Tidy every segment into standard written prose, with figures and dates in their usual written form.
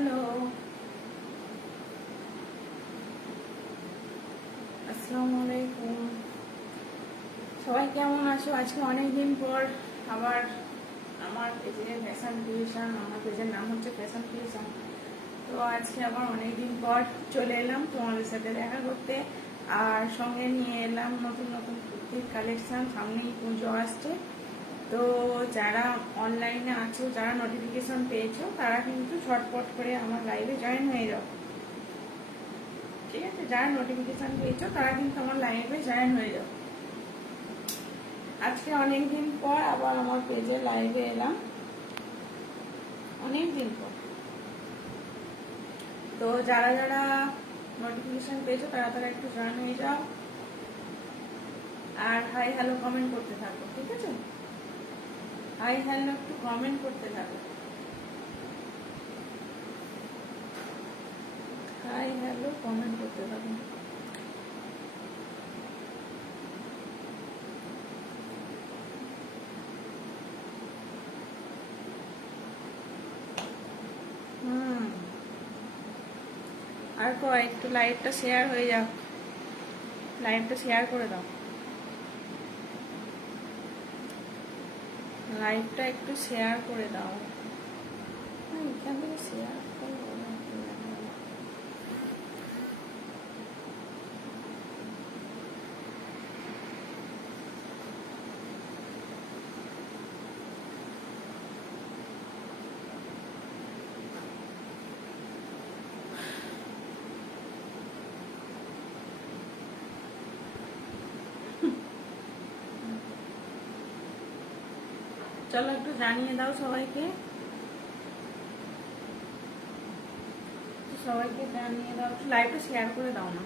Hello, আসসালামু আলাইকুম। সবাই কেমন আছো? আজকে অনেকদিন পর আবার আমার পেজে ফ্যাশন ক্রিয়েশন, আমার পেজের নাম হচ্ছে ফ্যাশন ক্রিয়েশন। তো আজকে আবার অনেকদিন পর চলে এলাম তোমাদের সাথে দেখা করতে, আর সঙ্গে নিয়ে এলাম নতুন নতুন কুর্তির কালেকশন। সামনেই পুজো আসছে, তো যারা অনলাইনে আছো, যারা নোটিফিকেশন পেয়েছো, তারা কিন্তু ঝটপট করে আমার লাইভে জয়েন হয়ে যাও। ঠিক আছে, যারা নোটিফিকেশন পেয়েছো তারা কিন্তু আমার লাইভে জয়েন হয়ে যাও। আজকে অনেকদিন পর আবার আমার পেজে লাইভে এলাম, অনেকদিন পর। তো যারা যারা নোটিফিকেশন পেয়েছো তারা তারা একটু জয়েন হয়ে যাও, আর হাই হ্যালো কমেন্ট করতে থাকো। ঠিক আছে, হাই হ্যালো একটু কমেন্ট করতে থাকো। হাই হ্যালো কমেন্ট করতে থাকো। আর একটু লাইভটা শেয়ার হয়ে যাক, লাইভটা শেয়ার করে দাও, লাইভটা একটু শেয়ার করে দাও। এখান থেকে শেয়ার চলো একটু জানিয়ে দাও সবাইকে, সবাইকে জানিয়ে দাও, লাইভটা শেয়ার করে দাও না।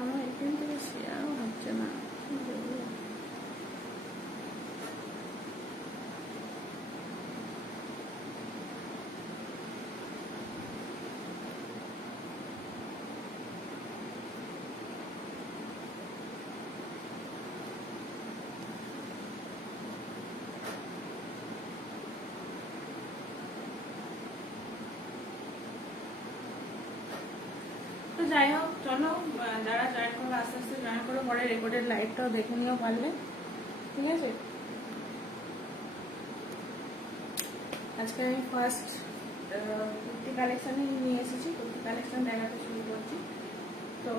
আমার এখান থেকে শেয়ারও হচ্ছে না। তো যাই হোক, চলো যারা জয়েন করো আস্তে আস্তে জয়েন করো, পরে রেকর্ডেড লাইভটাও দেখে নিও পারলে। ঠিক আছে, আজকে আমি ফার্স্ট কুর্তি কালেকশনই নিয়ে এসেছি, কুর্তি কালেকশন দেখাতে শুরু করছি। তো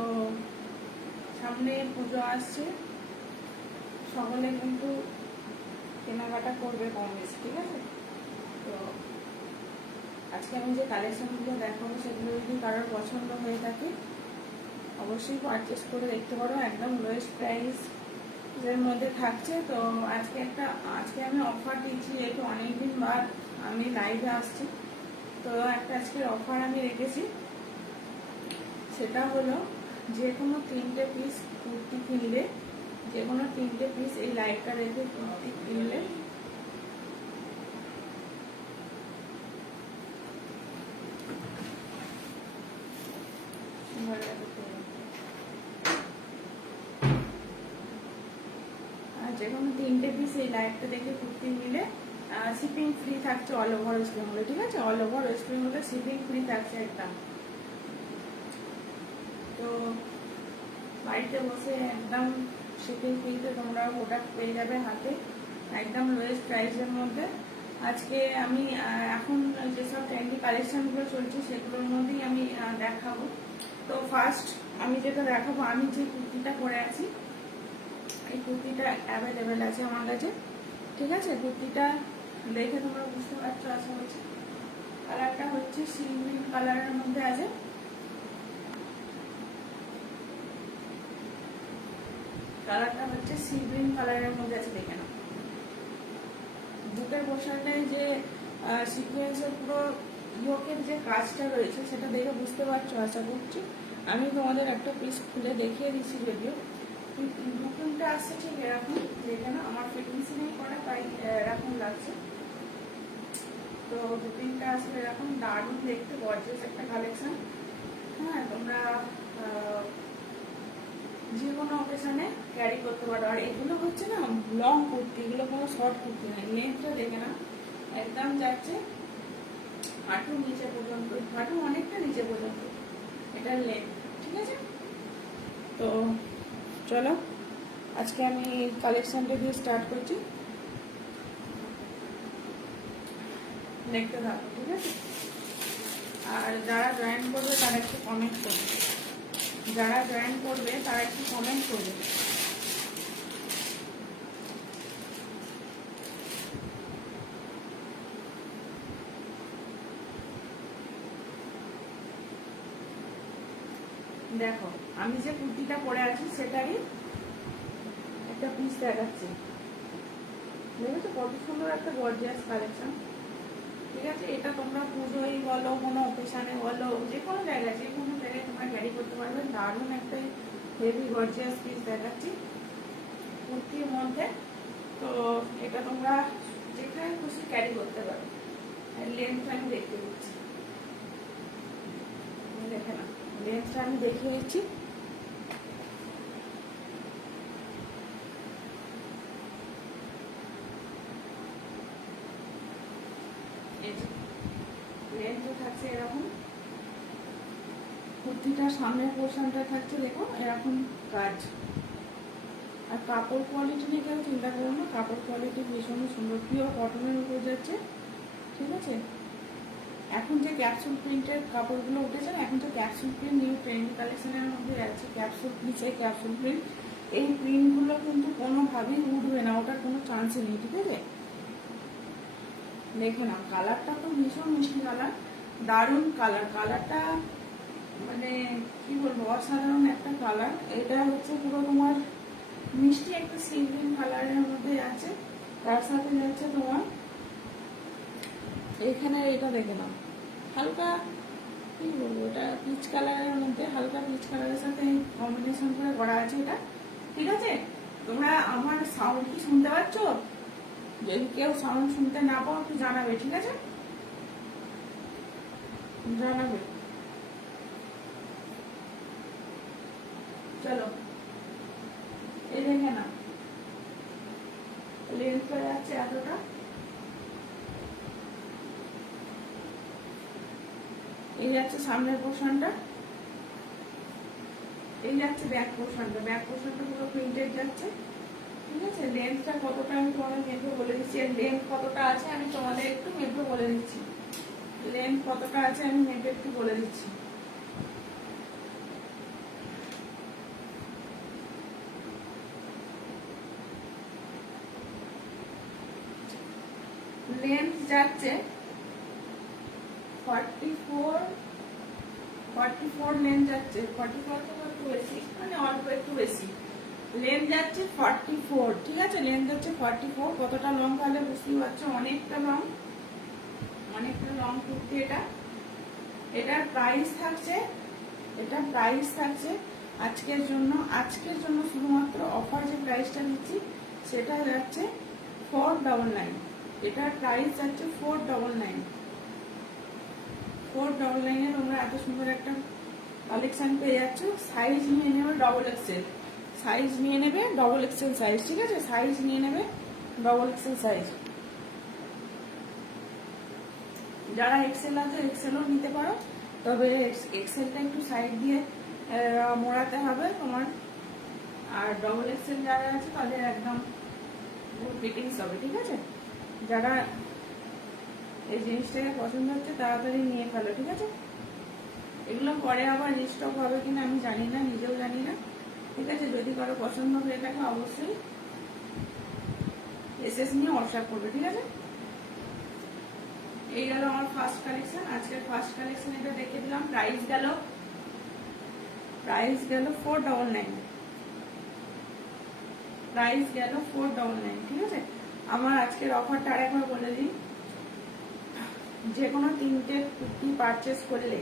সামনে পুজো আসছে, সকলে কিন্তু কেনাকাটা করবে কম বেশি। ঠিক আছে, তো আজকে আমি যে কালেকশনগুলো দেখাবো সেগুলো যদি কারোর পছন্দ হয়ে থাকে অবশ্যই পারচেস করে দেখতে পারো, একদম লোয়েস্ট প্রাইস এর মধ্যে থাকছে। তো আজকে আমি অফার দিচ্ছি, যেহেতু অনেকদিন বাদ আমি লাইভে আসছি, তো একটা আজকের অফার আমি রেখেছি। সেটা হলো যে কোনো 3টে পিস কুর্তি কিনলে, যে কোনো 3টে পিস এই লাইভটা রেখে কুর্তি কিনলে যে কোনো 3টে পিস এই লাইভটা দেখে কুর্তি নিলে শিপিং ফ্রি থাকছে অল ওভার ওয়েস্ট বেঙ্গলে। ঠিক আছে, অল ওভার ওয়েস্ট বেঙ্গলে শিপিং ফ্রি থাকছে একদম। তো বাড়িতে বসে একদম শিপিং ফ্রিতে তোমরা প্রোডাক্ট পেয়ে যাবে হাতে, একদম লোয়েস্ট প্রাইসের মধ্যে। আজকে আমি এখন যেসব ট্রেন্ডি কালেকশনগুলো চলছে সেগুলোর মধ্যেই আমি দেখাবো। তো ফার্স্ট আমি যেটা দেখাবো, আমি যে কুর্তিটা পরে আছি এই কুর্তিটা অ্যাভেলেবেল আছে আমার কাছে। ঠিক আছে, কুর্তিটা দেখে তোমরা বুঝতে পারছো আশা করছি। কালারটা হচ্ছে সি গ্রিন কালারের মধ্যে আছে। কালারটা হচ্ছে সি গ্রিন কালারের মধ্যে আছে, দেখে নাও। বুকের পোর্শনে যে সিকোয়েন্সের পুরো ইয়োকের যে কাজটা রয়েছে সেটা দেখে বুঝতে পারছো আশা করছি। আমি তোমাদের একটা পিস খুলে দেখিয়ে দিচ্ছি যদিও। দুপুরটা আসছে ঠিক এরকম, যেখানে আমার ফিটিংস নেই করা তাই এরকম লাগছে। তো দুপিনটা আসবে এরকম, দারুণ দেখতে, গর্জিয়াস একটা কালেকশন। হ্যাঁ, তোমরা যে কোনো অকেশনে ক্যারি করতে পারো। আর এগুলো হচ্ছে না লং কুর্তি, এগুলো কোনো শর্ট কুর্তি নয়। লেন্থটা দেখে না, একদম যাচ্ছে হাঁটু নিচে পর্যন্ত, হাঁটু অনেকটা নিচে পর্যন্ত এটার লেন্থ, ঠিক আছে? তো চলো আজকে আমি কালেকশনটা দিয়ে স্টার্ট করছি, দেখতে থাকো, ঠিক আছে? আর যারা জয়েন করবে তারা একটু কমেন্ট করবে, যারা জয়েন করবে তারা একটু কমেন্ট করবে। দেখো আমি যে কুর্তিটা পরে আছি সেটারই একটা পিস দেখাচ্ছি, দেখেছো কত সুন্দর একটা গর্জিয়াস কালেকশন, ঠিক আছে? এটা তোমরা পুজোই বলো, কোনো অকেশনে বলো, যে কোনো জায়গায় তোমরা ক্যারি করতে পারবে। দারুণ একটা হেভি গর্জিয়াস পিস দেখাচ্ছি কুর্তির মধ্যে। তো এটা তোমরা যেখানে খুশি ক্যারি করতে পারো। লেন্থটা আমি দেখিয়ে দিচ্ছি, দেখে না, লেন্থটা আমি দেখিয়ে দিচ্ছি। লেন্থটা থাকছে এরকম, কুর্তিটার সামনের পোর্শনটা থাকছে দেখো এরকম কাজ। আর কাপড় কোয়ালিটি নিয়ে কেউ চিন্তা করো না, কাপড় কোয়ালিটি ভীষণ সুন্দর, পিওর কটনের উপর যাচ্ছে, ঠিক আছে? এখন যে ক্যাপসুল প্রিন্টের কাপড়গুলো উঠেছে না, এখন তো ক্যাপসুল প্রিন্ট নিউ ট্রেন্ড কালেকশনের মধ্যে আছে, ক্যাপসুল নিচে ক্যাপসুল প্রিন্ট। এই প্রিন্টগুলো কিন্তু কোনোভাবেই উঠবে না, ওটার কোনো চান্সই নেই, ঠিক আছে? দেখে নাও কালারটা তো ভীষণ মিষ্টি কালার, দারুণ কালার, কালারটা মানে কি বলবো, অসাধারণ একটা কালার। এটা হচ্ছে পুরো তোমার মিষ্টি একটা সি গ্রিন কালারের মধ্যে আছে, তার সাথে যাচ্ছে তোমার এখানে এটা দেখে নাও হালকা কি বলবো, এটা পিচ কালারের মধ্যে, হালকা পিচ কালারের সাথে কম্বিনেশন করে করা আছে এটা, ঠিক আছে? তোমরা আমার সাউন্ড কি শুনতে পাচ্ছ? যদি কেউ সাউন্ড শুনতে না পাও একটু জানাবে, ঠিক আছে? জানাবে। চলো এই দেখে না, লেন্থ হয়ে যাচ্ছে এতটা, এই যাচ্ছে সামনের পোর্শনটা, এই যাচ্ছে ব্যাক পোর্শনটা, ব্যাক পোর্শনটা পুরো প্রিন্টেড যাচ্ছে, ঠিক আছে? লেন্থটা কতটা আমি তোমাদের মেপে বলে দিচ্ছি, লেন্থ কতটা আছে আমি তোমাদের একটু মেপে বলে দিচ্ছি, লেন্থ কতটা আছে আমি মেপে একটু বলে দিচ্ছি। লেন্থ যাচ্ছে 44 লেন্থ যাচ্ছে, 44 থেকে একটু বেশি, মানে অল্প একটু বেশি লেন্থ যাচ্ছে 44, ঠিক আছে? লেন্থ যাচ্ছে 44, কতটা লং তাহলে বুঝতেই পারছো, অনেকটা লং, অনেকটা লং কুর্তি এটা। এটার প্রাইস থাকছে, এটা প্রাইস থাকছে আজকের জন্য শুধুমাত্র অফার যে প্রাইসটা দিচ্ছি সেটা যাচ্ছে 499, এটার প্রাইস যাচ্ছে 499। 499 তোমরা এত সুন্দর একটা কালেকশন পেয়ে যাচ্ছ। সাইজ নিয়ে নেবে ডবল এক্সেল, সাইজ নিয়ে নেবে ডবল এক্সেল সাইজ, ঠিক আছে? সাইজ নিয়ে নেবে ডবল এক্সেল সাইজ। যারা এক্সেল আছে এক্সেলও নিতে পারো, তবে এক্সেলটা একটু সাইড দিয়ে মোড়াতে হবে তোমার। আর ডবল এক্সেল যারা আছে তাদের একদম ফিটিংস হবে, ঠিক আছে? যারা এই জিনিসটাকে পছন্দ হচ্ছে তাড়াতাড়ি নিয়ে ফেলো, ঠিক আছে? এগুলো পরে আবার রিস্টক হবে কিনা আমি জানি না, নিজেও জানি না, ঠিক আছে? যদি কারো পছন্দ হয়ে থাকে অবশ্যই এসএস নিয়ে হোয়াটসঅ্যাপ করবে, ঠিক আছে? এই গেল আমার ফার্স্ট কালেকশন, আজকের ফার্স্ট কালেকশন এটা দেখে দিলাম। প্রাইস গেল 499, প্রাইস গেল 499, ঠিক আছে? আমার আজকের অফারটা আরেকবার বলে দিই, যে কোনো 3টে কুর্তি পারচেস করলে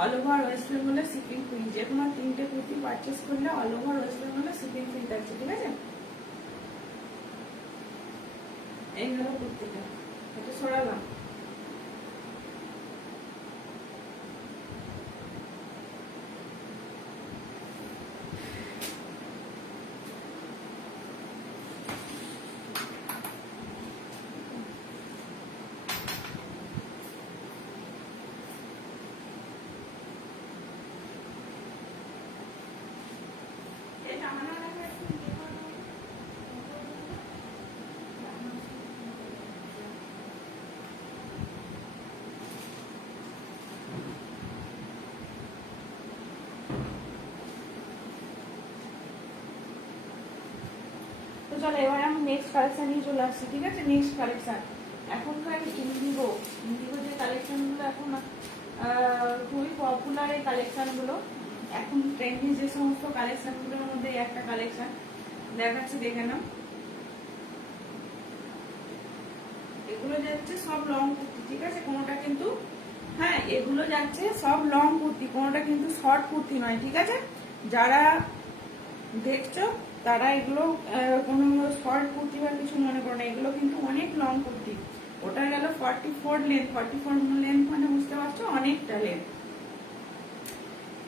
অল ওভার ওয়েস্ট বেঙ্গলে শিপিং ফ্রি, যে কোনো 3টে কুর্তি পারচেস করলে অল ওভার ওয়েস্ট বেঙ্গলে শিপিং ফ্রি থাকছে, ঠিক আছে। এই হলো কুর্তিটা, এটা সরালাম। তো চলো এবার আমি নেক্সট কালেকশন নিয়ে চলে আসছি, ঠিক আছে। নেক্সট কালেকশন এখনকার ইন্ডিগো যে কালেকশনগুলো এখন খুবই পপুলার, এই কালেকশনগুলো এখন ট্রেন্ডি যে সমস্ত কালেকশনগুলোর মধ্যে একটা কালেকশন দেখাচ্ছে, দেখে নাও। এগুলো যাচ্ছে সব লং কুর্তি, ঠিক আছে, কোনোটা কিন্তু, হ্যাঁ এগুলো যাচ্ছে সব লং কুর্তি, কোনোটা কিন্তু শর্ট কুর্তি নয়, ঠিক আছে। যারা দেখছো তারা এগুলো কোনো শর্ট কুর্তি বা কিছু মনে করো না, এগুলো কিন্তু অনেক লং কুর্তি। ওটা গেল 44 লেন্থ, 44 লেন্থ মানে বুঝতে পারছো অনেকটা লেন্থ।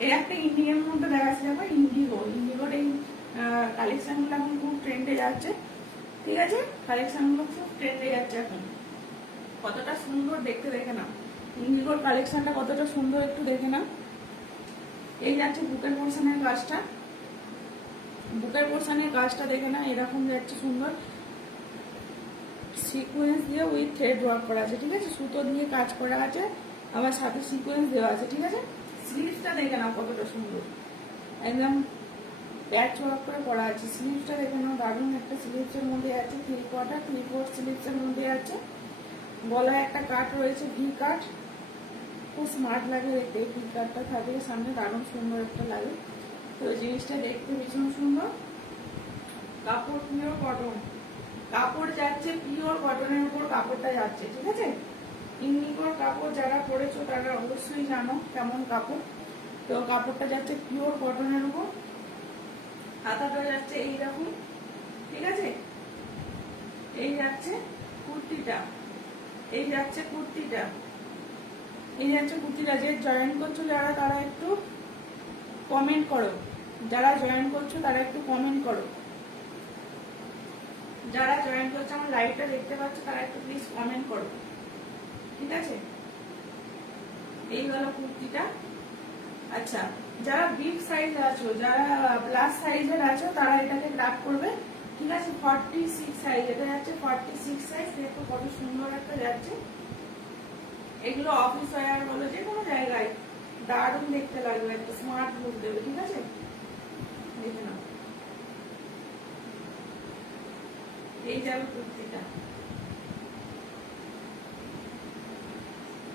এর একটা ইন্ডিয়ান মধ্যে দেখাচ্ছে, দেখো ইন্ডিগোর এই কালেকশনগুলো এখন খুব ট্রেন্ডে যাচ্ছে, ঠিক আছে। কালেকশনগুলো খুব ট্রেন্ডে যাচ্ছে এখন। কতটা সুন্দর দেখতে দেখে নাও, ইন্ডিগোর কালেকশনটা কতটা সুন্দর একটু দেখে নাও। এই যাচ্ছে বুকের পোর্শনের কাজটা, বুকের পোর্শনের কাজটা দেখে না, এরকম যাচ্ছে সুন্দর সিকোয়েন্স দিয়ে উইথ থ্রেড ওয়ার্ক করা আছে, ঠিক আছে। সুতো দিয়ে কাজ করা আছে, আবার সাথে সিকোয়েন্স দেওয়া আছে, ঠিক আছে। স্লিভসটা দেখে নাও কতটা সুন্দর, একদম প্যাচ ওয়ার্ক করে করা আছে। স্লিভসটা দেখে নাও, দারুণ একটা স্লিভসের মধ্যে আছে, 3/4 3/4 স্লিভসের মধ্যে আছে। গলায় একটা কাট রয়েছে, ভি কাট, খুব স্মার্ট লাগে দেখতে। ভি কাটটা থাকে সামনে, দারুণ সুন্দর একটা লাগে। তো জিনিসটা দেখতে ভীষণ সুন্দর। কাপড় পিওর কটন, কাপড় যাচ্ছে পিওর কটনের উপর কাপড়টা যাচ্ছে, ঠিক আছে। ইন্ডিগোর কাপড় যারা পরেছো তারা অবশ্যই জানো কেমন কাপড়। তো কাপড়টা যাচ্ছে পিওর কটনের উপর, হাতাটা যাচ্ছে এইরকম, ঠিক আছে। এই যাচ্ছে কুর্তিটা, এই যাচ্ছে কুর্তিটা, এই যাচ্ছে কুর্তিটা। যে জয়েন করছো যারা তারা একটু কমেন্ট করো, যারা জয়েন করছো তারা একটু কমেন্ট করো, যারা জয়েন করছো আমার লাইভটা দেখতে পাচ্ছ তারা একটু প্লিজ কমেন্ট করো, ঠিক আছে। এই হলো কুর্তিটা। আচ্ছা, যারা বিগ সাইজ আছো, যারা প্লাস সাইজের আছো তারা এটাকে গ্রাব করবে, ঠিক আছে। 46 সাইজ, এটা যাচ্ছে 46 সাইজ। দেখো কত সুন্দর একটা যাচ্ছে। এগুলো অফিস ওয়্যার বলো, যে কোনো জায়গায় দারুণ দেখতে লাগবে, একটা স্মার্ট লুক দেবে, ঠিক আছে। দেখে নাও, এই যাবে কুর্তিটা,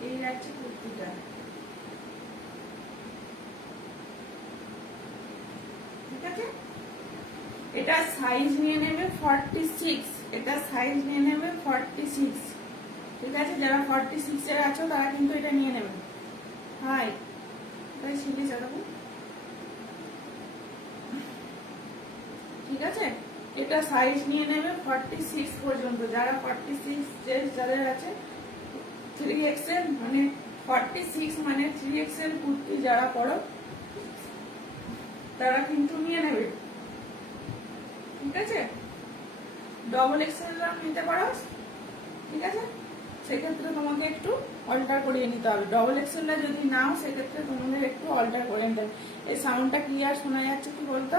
এই যাচ্ছে কুর্তিটা, ঠিক আছে। এটা সাইজ নিয়ে নেবে 46, এটা সাইজ নিয়ে নেবে 46, ঠিক আছে। যারা 46 এর আছো তারা কিন্তু এটা নিয়ে নেবে। হাই, তাই শিখে যাবো, ঠিক আছে। এটা সাইজ নিয়ে নেবে 46 পর্যন্ত। যারা 46 যাদের আছে 3XL মানে 46 মানে 3XL কুর্তি যারা পরো তারা কিন্তু নিয়ে নেবে, ঠিক আছে। ডবল এক্সেল নিতে পারো, ঠিক আছে। সেক্ষেত্রে তোমাকে একটু অল্টার করিয়ে নিতে হবে। ডবল এক্সেলটা যদি নাও সেক্ষেত্রে তোমাদের একটু অল্টার করে নিতে হবে। এই সাউন্ডটা ক্লিয়ার শোনা যাচ্ছে কি বলতো?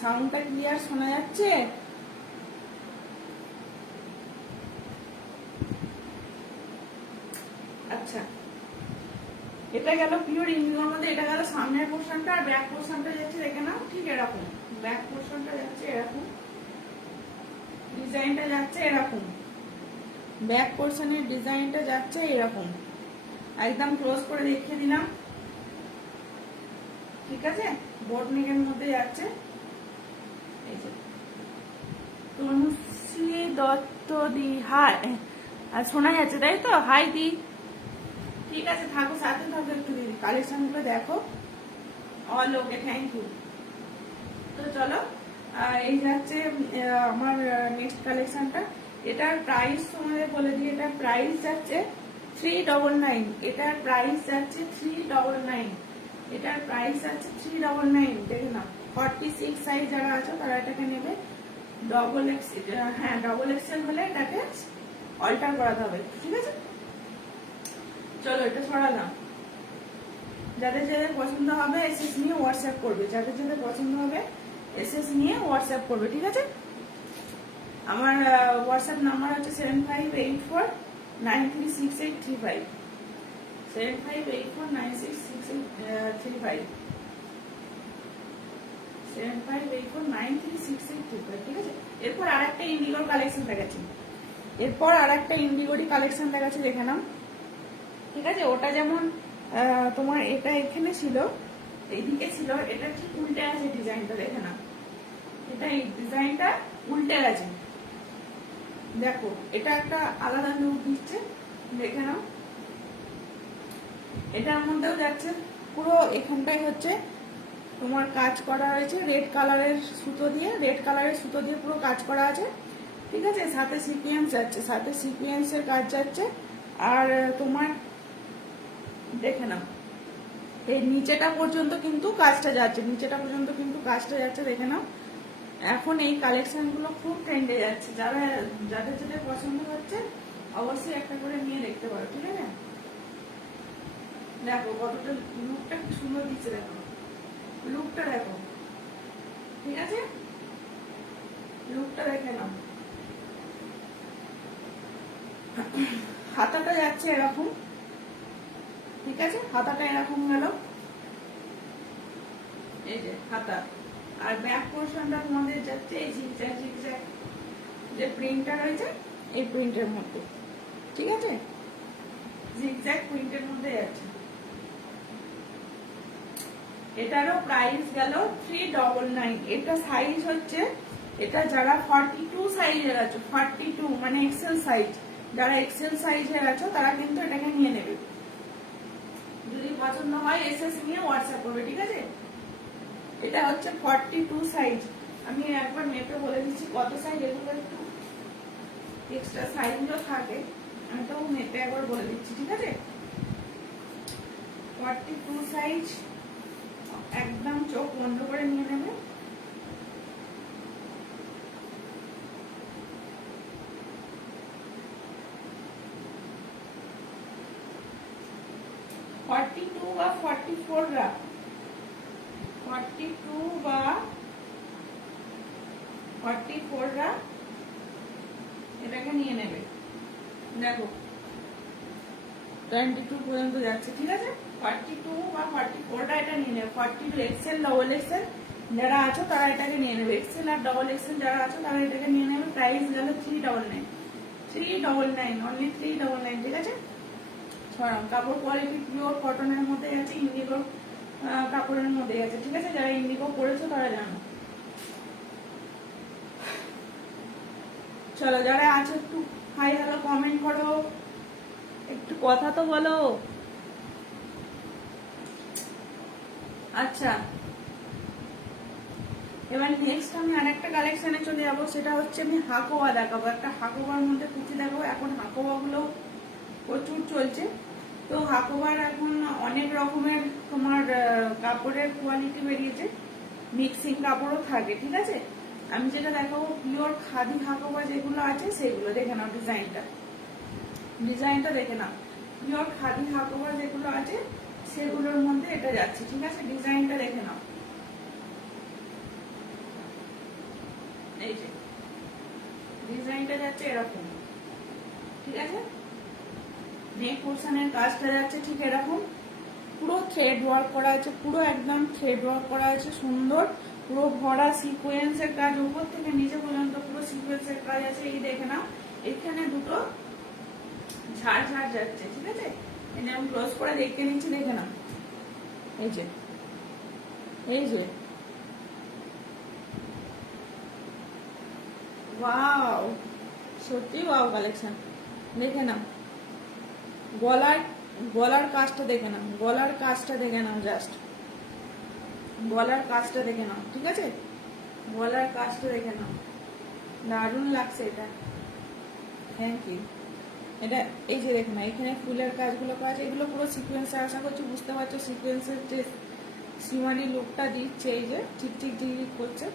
সাউন্ডটা ক্লিয়ার শোনা যাচ্ছে? আচ্ছা, এটা গেল পিওর ইন্ডিগোর মধ্যে। এটা গেল সামনের পোর্শনটা, আর ব্যাক পোর্শনটা যাচ্ছে দেখে নাও, ঠিক এরকম। ব্যাক পোর্শনটা যাচ্ছে এরকম, ডিজাইনটা যাচ্ছে এরকম, ব্যাক পোর্শনের ডিজাইনটা যাচ্ছে এরকম। একদম ক্লোজ করে দেখিয়ে দিলাম, ঠিক আছে। বোট নেকের মধ্যে যাচ্ছে। এই যে তনুশ্রী দত্ত দি, হাই, আর শোনা যাচ্ছে তাই তো? হাই দি, ঠিক আছে, থাকো সাথে থাকো, একটু দিদি কালেকশনগুলো দেখো। All okay, thank you. তো চলো, এই যাচ্ছে আমার নেক্সট কালেকশনটা। এটার প্রাইস তোমাদের বলে দিই, এটার প্রাইস যাচ্ছে 399। এটার প্রাইস যাচ্ছে 399। এটার প্রাইস যাচ্ছে 399। দেখে নাও, 46 সাইজ যারা আছে তারা এটাকে নেবে। ডবল এক্স, হ্যাঁ ডবল এক্সেল হলে এটাকে অল্টার করাতে হবে, ঠিক আছে। চলো এটা সরালাম। যাদের যাদের পছন্দ হবে এসএস নিয়ে হোয়াটসঅ্যাপ করবে, যাদের যাদের পছন্দ হবে এসএস নিয়ে হোয়াটসঅ্যাপ করবে, ঠিক আছে। আমার হোয়াটসঅ্যাপ নাম্বার হচ্ছে 7584936835, 7584966835, 7584936835, ঠিক আছে। এরপর আরেকটা ইন্ডিগোর কালেকশন দেখাচ্ছি, এরপর আরেকটা ইন্ডিগোরই কালেকশন দেখাচ্ছি, দেখে নাও, ঠিক আছে। ওটা যেমন তোমার এটা এখানে ছিল, এইদিকে ছিল, এটা ঠিক উল্টে আছে ডিজাইনটা, দেখে নাও, এটা এই ডিজাইনটা উল্টে আছে, দেখো এটা একটা আলাদা লুক দিচ্ছে, দেখে নাও। এটার মধ্যেও যাচ্ছে পুরো এখানটাই হচ্ছে তোমার কাজ করা হয়েছে রেড কালারের সুতো দিয়ে, রেড কালারের সুতো দিয়ে পুরো কাজ করা আছে, ঠিক আছে। সাথে সিকোয়েন্স যাচ্ছে, সাথে সিকোয়েন্সের কাজ যাচ্ছে। আর তোমার দেখে নাও, এই নিচেটা পর্যন্ত কিন্তু কাজটা যাচ্ছে, নিচেটা পর্যন্ত কিন্তু কাজটা যাচ্ছে, দেখে নাও। এখন এই কালেকশন গুলো খুব ট্রেন্ডে যাচ্ছে, যারা যাদের যাদের পছন্দ হচ্ছে অবশ্যই একটা করে নিয়ে দেখতে পারো, ঠিক আছে। দেখো কতটা লুকটা কি সুন্দর দিচ্ছে, দেখো লুকটা দেখো, ঠিক আছে, লুকটা দেখে নাও। হাতাটা যাচ্ছে এরকম, ঠিক আছে, হাতাটা এরকম গেল, এই যে হাতা। আর ব্যাক পোর্শনটা তোমাদের যাচ্ছে এই জিগজ্যাগ জিগজ্যাগ যে প্রিন্টটা রয়েছে এই প্রিন্টের মধ্যে, ঠিক আছে, জিগজ্যাগ প্রিন্টের মধ্যে যাচ্ছে। এটারও প্রাইস গেল 399। এটা সাইজ হচ্ছে, এটা যারা 42 সাইজের আছে, 42 মানে এক্সেল সাইজ, যারা এক্সেল সাইজের আছে তারা কিন্তু এটাকে নিয়ে নেবে। যদি পছন্দ হয় এসএস নিয়ে হোয়াটসঅ্যাপ করবে, ঠিক আছে। এটা হচ্ছে 42 সাইজ। আমি একবার মেপে বলে দিচ্ছি কত সাইজ, এগুলো একটু এক্সট্রা সাইজগুলো থাকে, আমি তো মেপে একবার বলে দিচ্ছি, ঠিক আছে। 42 সাইজ, একদম চোখ বন্ধ করে নিয়ে নেবে। বা 44 রা, 42 বা 44 রা এটাকে নিয়ে নেবে। দেখো 22 পর্যন্ত যাচ্ছে, ঠিক আছে। 42 বা 44 টা এটা নিয়ে নেবে। 42 এক্সেল ডবল এক্সেল যারা আছো তারা এটাকে নিয়ে নেবে, এক্সেল আর ডবল এক্সেল যারা আছো তারা এটাকে নিয়ে নেবে। প্রাইস গেল 399, 399, অনলি 399, ঠিক আছে। কাপড় কোয়ালিটি পিওর কটনের মধ্যে আছে, ইন্ডিগো কাপড়ের মধ্যে আছে, ঠিক আছে। যারা ইন্ডিগো পরেছো তারা জানো। চলো যারা আছো একটু হাই হ্যালো কমেন্ট করো, একটু কথা তো বলো। আচ্ছা, এবার নেক্সট আমি আরেকটা কালেকশনে চলে যাবো, সেটা হচ্ছে আমি হাকোয়া দেখাবো, একটা হাকোয়ার মধ্যে কুচি দেখাবো। এখন হাকোয়া গুলো প্রচুর চলছে, তো হাকোবার এখন অনেক রকমের তোমার কাপড়ের কোয়ালিটি বেরিয়েছে, মিক্সিং কাপড়ও থাকে, ঠিক আছে। আমি যেটা দেখাবো পিওর খাদি হাকোবা যেগুলো আছে সেগুলো, দেখে নাও ডিজাইনটা, ডিজাইনটা দেখে নাও। পিওর খাদি হাকোবা যেগুলো আছে সেগুলোর মধ্যে এটা যাচ্ছে, ঠিক আছে। ডিজাইনটা দেখে নাও, এই যে ডিজাইনটা যাচ্ছে এরকম, ঠিক আছে। নেক পোর্শনের কাজটা যাচ্ছে ঠিক এরকম, পুরো থ্রেড ওয়ার্ক করা আছে, পুরো একদম থ্রেড ওয়ার্ক করা আছে, সুন্দর পুরো ভরা সিকোয়েন্সের কাজ, উপর থেকে নিচে পর্যন্ত পুরো সিকোয়েন্সের কাজ আছে। এই দেখে নাও, এখানে দুটো ঝাড় ঝাড় যাচ্ছে, ঠিক আছে। এটা আমি ক্লোজ করে দেখে নিচ্ছি, দেখে নাও, এই যে এই যে ওয়াও, সত্যি ওয়াও কালেকশন, দেখে নাও। গলায় গলার কাজটা দেখে নাও, গলার কাজটা দেখে নাও, জাস্ট গলার কাজটা দেখে নাও, ঠিক আছে? গলার কাজটা দেখে নাও, দারুণ লাগছে এটা। Thank you. এটা এই যে দেখো না, এখানে ফুলের কাজগুলো কাজ, এগুলো পুরো সিকোয়েন্সে, আশা করছি বুঝতে পারছো সিকোয়েন্সের যে সীমানি লুকটা দিচ্ছে, এই যে ঠিক ঠিক ঠিক করছে,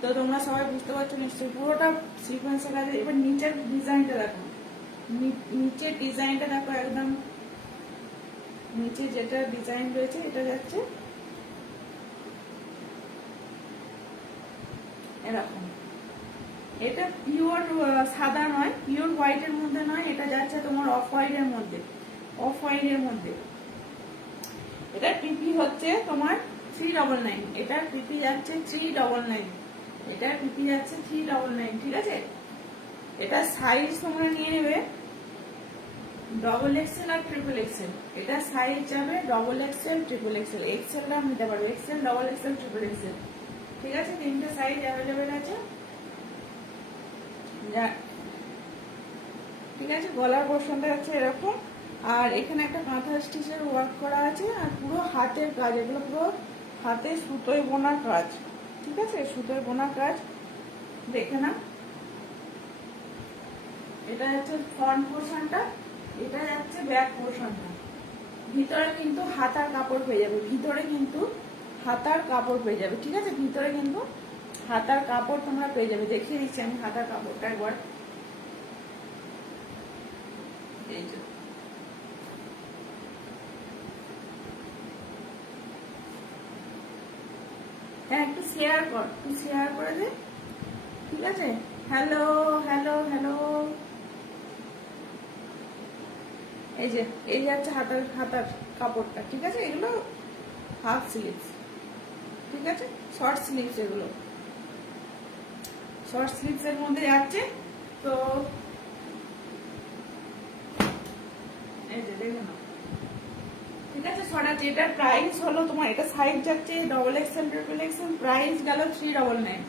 তো তোমরা সবাই বুঝতে পারছো নিশ্চয়ই, পুরোটা সিকোয়েন্সের কাজে। এবার নিচের ডিজাইনটা দেখো, নিচের ডিজাইনটা দেখো, একদম নিচে যেটা ডিজাইন রয়েছে এটা যাচ্ছে এরকম। এটা পিওর সাদা নয়, পিওর হোয়াইটের মধ্যে নয়, এটা যাচ্ছে তোমার অফ হোয়াইটের মধ্যে, অফ হোয়াইটের মধ্যে। এটা পিপি হচ্ছে তোমার 399, এটা পিপি যাচ্ছে 399, এটা পিপি যাচ্ছে 399, ঠিক আছে? এটা সাইজ তোমরা নিয়ে নেবে XXL আর XXL। এটা সাইজ যাবে XXL, XXL, এক্সেলটা নিতে পারবে, এক্সেল, XXL, XXL, ঠিক আছে? তিনটে সাইজ অ্যাভেলেবেল আছে, ঠিক আছে? গলার পোর্শনটা হচ্ছে এরকম, আর এখানে একটা কাঁথা স্টিচের ওয়ার্ক করা আছে, আর পুরো হাতের কাজ, এগুলো পুরো হাতে সুতোয় বোনা কাজ, ঠিক আছে? সুতোয় বোনা কাজ দেখে না। এটা হচ্ছে ফ্রন্ট পোর্শনটা, এটা যাচ্ছে ব্যাক পোর্শনটা। ভিতরে কিন্তু হাতার কাপড় পেয়ে যাবে, ভিতরে কিন্তু হাতার কাপড় পেয়ে যাবে, ঠিক আছে? ভিতরে কিন্তু হাতার কাপড় তোমরা পেয়ে যাবে, দেখিয়ে দিচ্ছি আমি হাতার কাপড়টা একবার। এই যে হ্যাঁ, একটু শেয়ার কর, একটু শেয়ার করে দে, ঠিক আছে? Hello hello hello. এই যে এই যাচ্ছে হাতার হাতার কাপড়টা, ঠিক আছে? এগুলো হাফ স্লিভস, ঠিক আছে? শর্ট স্লিভস, এগুলো শর্ট স্লিভস এর মধ্যে যাচ্ছে। তো এই যে দেখে নাও, ঠিক আছে? সরা যেটার প্রাইস হলো তোমার, এটা সাইজ যাচ্ছে XXL, XXL, প্রাইস গেল 399,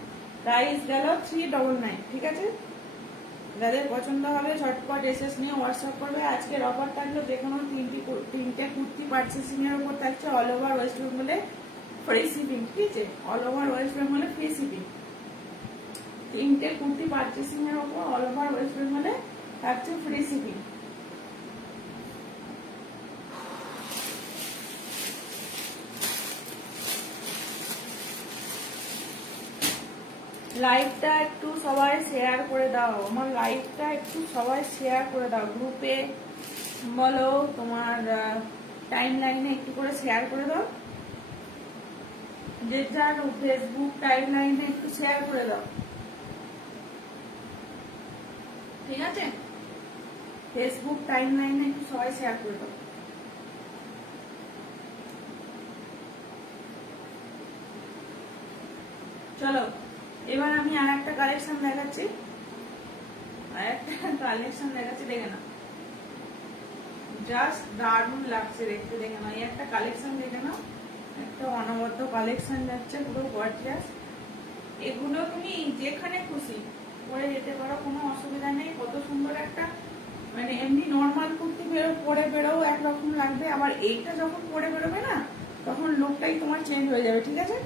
প্রাইস গেল 399, ঠিক আছে? যাদের পছন্দ হবে ঝটপট এসএস নিয়ে হোয়াটসঅ্যাপ করবে। আজকের অফার থাকলো যে কোনো তিনটে কুর্তি পার্চেসিং এর উপর থাকছে অল ওভার ওয়েস্ট বেঙ্গলে ফ্রি শিপিং, ঠিক আছে? অল ওভার ওয়েস্ট বেঙ্গলে ফ্রি শিপিং। তিনটে কুর্তি পার্চেসিং এর উপর অল ওভার ওয়েস্ট বেঙ্গলে থাকছে ফ্রি শিপিং। লাইভটা একটু সবাই শেয়ার করে দাও, আমার লাইভটা একটু সবাই শেয়ার করে দাও, গ্রুপে বলো, তোমার টাইম লাইনে একটু করে শেয়ার করে দাও, যে যার ফেসবুক টাইম লাইনে একটু শেয়ার করে দাও, ঠিক আছে? ফেসবুক টাইম লাইনে একটু সবাই শেয়ার করে দাও। চলো এবার আমি আর একটা কালেকশন দেখাচ্ছি, দেখে না, জাস্ট দারুণ লাগছে দেখতে, দেখে না। এই একটা কালেকশন দেখে নাও, একটা অনবদ্য কালেকশন যাচ্ছে, পুরো গর্জিয়াস। এগুলো তুমি যেখানে খুশি পরে যেতে পারো, কোনো অসুবিধা নেই। কত সুন্দর একটা, মানে এমনি নর্মাল কুর্তি পরে বেরোও একরকম লাগবে, আবার এইটা যখন পরে বেরোবে না, তখন লুকটাই তোমার চেঞ্জ হয়ে যাবে, ঠিক আছে?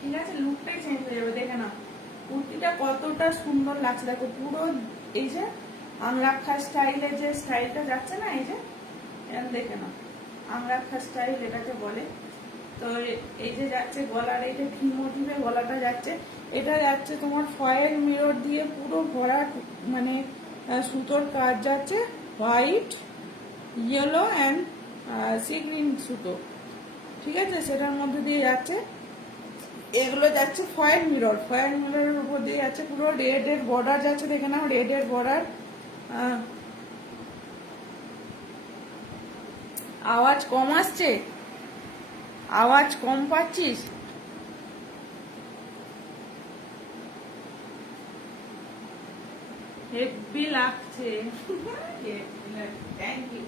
ঠিক আছে, লুকটাই চেঞ্জ হয়ে যাবে, দেখে নাও কুর্তিটা কতটা সুন্দর লাগছে। দেখো পুরো এই যে আংরাক্ষা স্টাইলে যে স্টাইলটা যাচ্ছে না, এই যে দেখে নাও, আংরাক্ষা স্টাইল এটাকে বলে। তো এই যে যাচ্ছে গলার, এই যে ভি মোটিভে গলাটা যাচ্ছে, এটা যাচ্ছে তোমার ফয়েল মিরর দিয়ে পুরো ভরা, মানে সুতোর কাজ যাচ্ছে, white, yellow and sea green সুতো, ঠিক আছে? সেটার মধ্যে দিয়ে যাচ্ছে, এগুলো যাচ্ছে ফয়েল মিরর, ফয়েল মিররের উপর দিয়ে যাচ্ছে, পুরো রেড এর বর্ডার যাচ্ছে, দেখে নাও রেড এর বর্ডার। আওয়াজ কম আসছে, আওয়াজ কম পাচ্ছিস? হেভি লাগছে, থ্যাংক ইউ।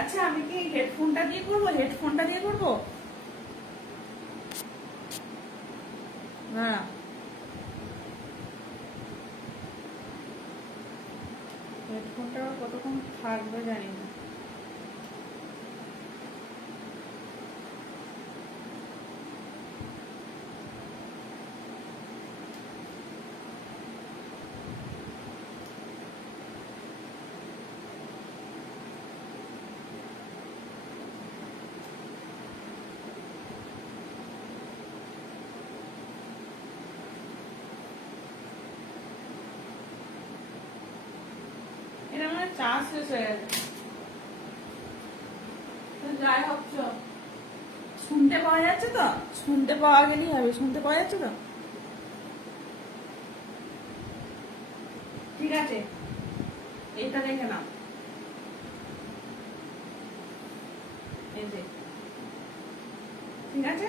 আচ্ছা আমি কি হেডফোনটা দিয়ে করবো, হেডফোনটা দিয়ে করবো? হ্যাঁ, হেডফোন ফোনটা আবার কতক্ষণ থাকবে জানি না। এটা মানে চার্জ শেষ হয়ে গেছে। যাই হোক, শুনতে পাওয়া যাচ্ছে তো? শুনতে পাওয়া গেলেই হবে। শুনতে পাওয়া যাচ্ছে তো? ঠিক আছে, এইটা দেখে নাও। এই যে, ঠিক আছে,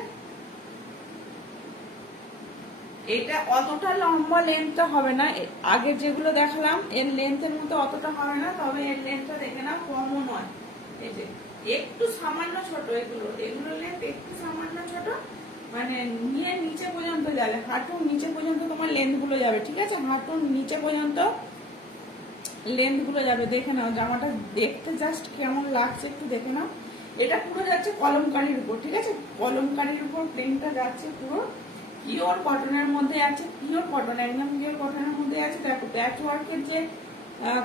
এটা অতটা লম্বা লেন্থটা হবে না। আগে যেগুলো দেখালাম এর লেন্থের মতো অতটা হবে না, তবে এর লেন্থটা দেখে নাও, কমও নয়। এই যে একটু সামান্য ছোট, এগুলো লেন্থ একটু সামান্য ছোট, মানে নিয়ে নিচে পর্যন্ত যাবে, হাঁটুর নিচে পর্যন্ত তোমার লেন্থ গুলো যাবে। ঠিক আছে, হাঁটুর নিচে পর্যন্ত লেন্থ গুলো যাবে। দেখে নাও জামাটা দেখতে জাস্ট কেমন লাগছে একটু দেখে নাও। এটা পুরো যাচ্ছে কলমকারির উপর। ঠিক আছে, কলমকারির উপর প্লেনটা যাচ্ছে পুরো পিওর কটনের মধ্যে আছে। পিওর কটন, একদম পিওর কটনের মধ্যে আছে। দেখো প্যাচ ওয়ার্কের যে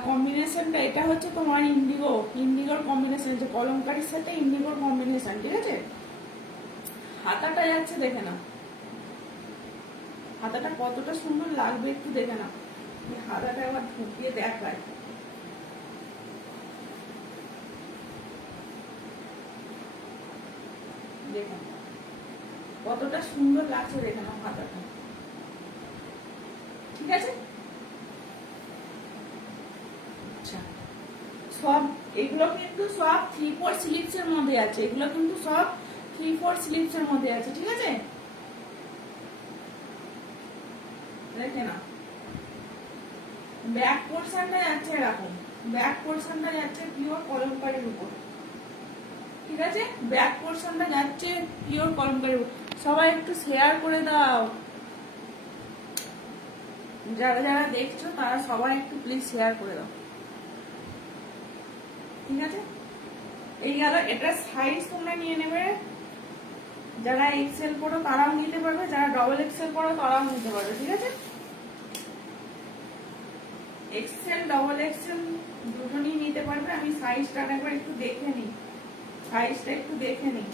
কম্বিনেশনটা, এটা হচ্ছে তোমার ইন্ডিগোর কম্বিনেশন, যে কলমকারির সাথে ইন্ডিগোর কম্বিনেশন। ঠিক আছে, হাতাটা যাচ্ছে দেখে নাও, হাতাটা কতটা সুন্দর লাগবে একটু দেখে নাও। হাতাটা আবার ঢুকিয়ে দেখায়, দেখে কতটা সুন্দর লাগছে দেখে নাও হাতাটা। ঠিক আছে, আচ্ছা, সব এগুলো কিন্তু সব 3/4 স্লিভস এর মধ্যে আছে। এগুলো কিন্তু সব 3/4 স্লিভস এর মধ্যে আছে। ঠিক আছে, দেখে না, ব্যাক পোরশনটা যাচ্ছে এরকম, ব্যাক পোরশনটা যাচ্ছে পিওর কলমকারির উপর। ঠিক আছে, ব্যাক পোরশনটা যাচ্ছে পিওর কলমকারির উপর। সবাই একটু শেয়ার করে দাও, যারা যারা দেখছো তারা সবাই একটু প্লিজ শেয়ার করে দাও। ঠিক আছে, এই গেল। এটা সাইজ তোমরা নিয়ে নেবে, যারা এক্সেল পড়ো তারাও নিতে পারবে, যারা ডবল এক্সেল পড়ো তারাও নিতে পারবে। ঠিক আছে, এক্সেল ডবল এক্সেল দুজনই নিতে পারবে। আমি সাইজটা একবার একটু দেখে নিই, সাইজটা একটু দেখে নিই।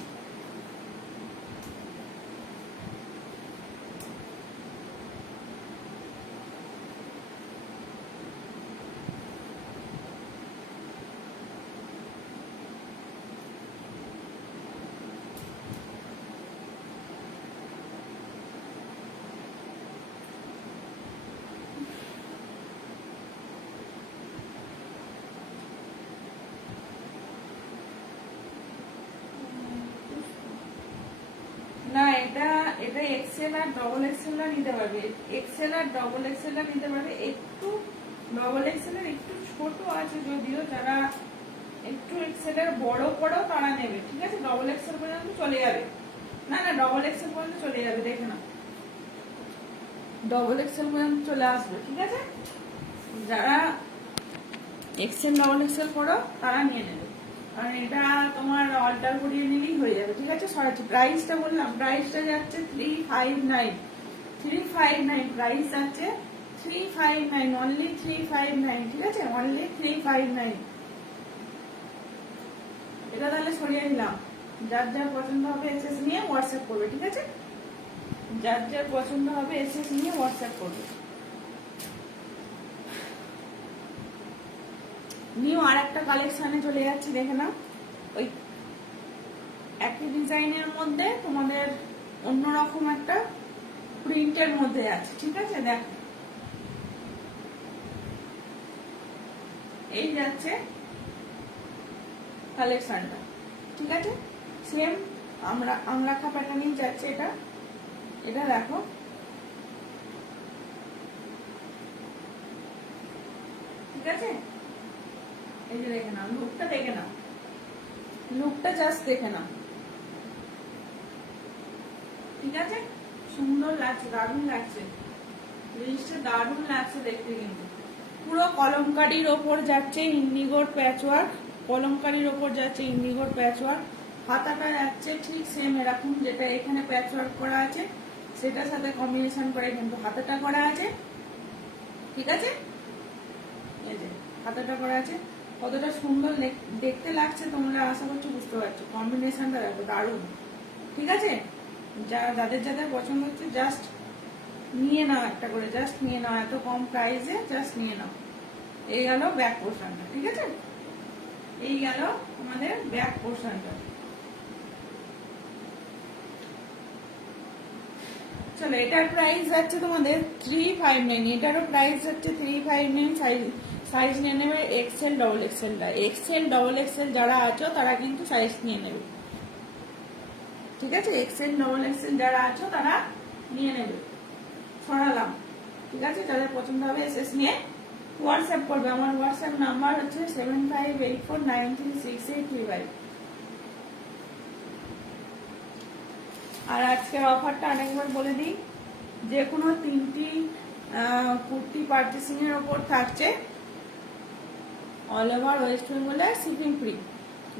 না, এটা এটা এক্সেল আর ডবল এক্সেল নিতে পারবে। এক্সেল আর ডবল এক্সেল নিতে পারবে। একটু ডবল এক্সেল এর একটু ছোট আছে যদিও, যারা একটু এক্সেল এর বড় বড় তারা নেবে। ঠিক আছে, ডবল এক্সেল পর্যন্ত চলে যাবে। না না, ডবল এক্সেল পর্যন্ত চলে যাবে, দেখে না, ডবল এক্সেল পর্যন্ত চলে আসবে। ঠিক আছে, যারা এক্সেল ডবল এক্সেল পড়ো তারা নিয়ে নেবে, কারণ এটা তোমার অল্টার করিয়ে নিলেই হয়ে যাবে। ঠিক আছে, সরাচ্ছি। প্রাইসটা বললাম, প্রাইসটা যাচ্ছে 359, 359 প্রাইস যাচ্ছে, 359, অনলি 359। ঠিক আছে, অনলি 359। এটা তাহলে সরিয়ে নিলাম। যার যার পছন্দ হবে এসএস নিয়ে হোয়াটসঅ্যাপ করবে। ঠিক আছে, যার যার পছন্দ হবে এসএস নিয়ে হোয়াটসঅ্যাপ করবে। নিউ আর একটা কালেকশনে চলে যাচ্ছি, দেখে নাও। ওই একই ডিজাইনের মধ্যে তোমাদের অন্যরকম একটা প্রিন্টের মধ্যে আছে। ঠিক আছে, দেখো এই যাচ্ছে কালেকশনটা। ঠিক আছে, সেম আমরাখা প্যাটার্নিং যাচ্ছে এটা। এটা দেখো, ঠিক আছে, এই যে দেখে নাও, লুকটা দেখে নাও, লুকটা জাস্ট দেখে নাও। ঠিক আছে, সুন্দর লাগছে, দারুণ লাগছে, জিনিসটা দারুণ লাগছে দেখতে কিন্তু। পুরো কলমকারির ওপর যাচ্ছে ইন্ডিগোর প্যাচওয়ার্ক, কলমকারির ওপর যাচ্ছে ইন্ডিগোর প্যাচওয়ার্ক। হাতাটা যাচ্ছে ঠিক সেম এরকম, যেটা এখানে প্যাচওয়ার্ক করা আছে সেটার সাথে কম্বিনেশন করে কিন্তু হাতাটা করা আছে, ঠিক আছে। এই যে হাতাটা করা আছে, কতটা সুন্দর দেখতে লাগছে তোমরা আশা করছি বুঝতে পারছো। কম্বিনেশনটা দেখো দারুণ, ঠিক আছে। যাদের যাদের পছন্দ হচ্ছে জাস্ট নিয়ে নাও একটা করে, জাস্ট নিয়ে নাও, এত কম প্রাইসে জাস্ট নিয়ে নাও। এই গেল ব্যাক পোর্শনটা, ঠিক আছে। এই গেল আমাদের ব্যাক পোর্শনটা। চলো, এটার প্রাইস যাচ্ছে তোমাদের 359, এটারও প্রাইস যাচ্ছে 359। সাইজ নিয়ে নেবে এক্সেল ডবল এক্সেলটা। এক্সেল ডবল এক্সেল যারা আছো তারা কিন্তু সাইজ নিয়ে নেবে, ঠিক আছে। এক্সেল ডবল এক্সেল যারা আছো তারা নিয়ে নেবে, ছড়ালাম, ঠিক আছে। যাদের পছন্দ হবে এসএস নিয়ে হোয়াটসঅ্যাপ করবে। আমার হোয়াটসঅ্যাপ নাম্বার হচ্ছে 7584936835। আর আজকের অফারটা আরেকবার বলে দিই, যে কোনো 3টি কুর্তি পারচেসিং এর ওপর থাকছে অল ওভার ওয়েস্ট বেঙ্গলে শিপিং ফ্রি।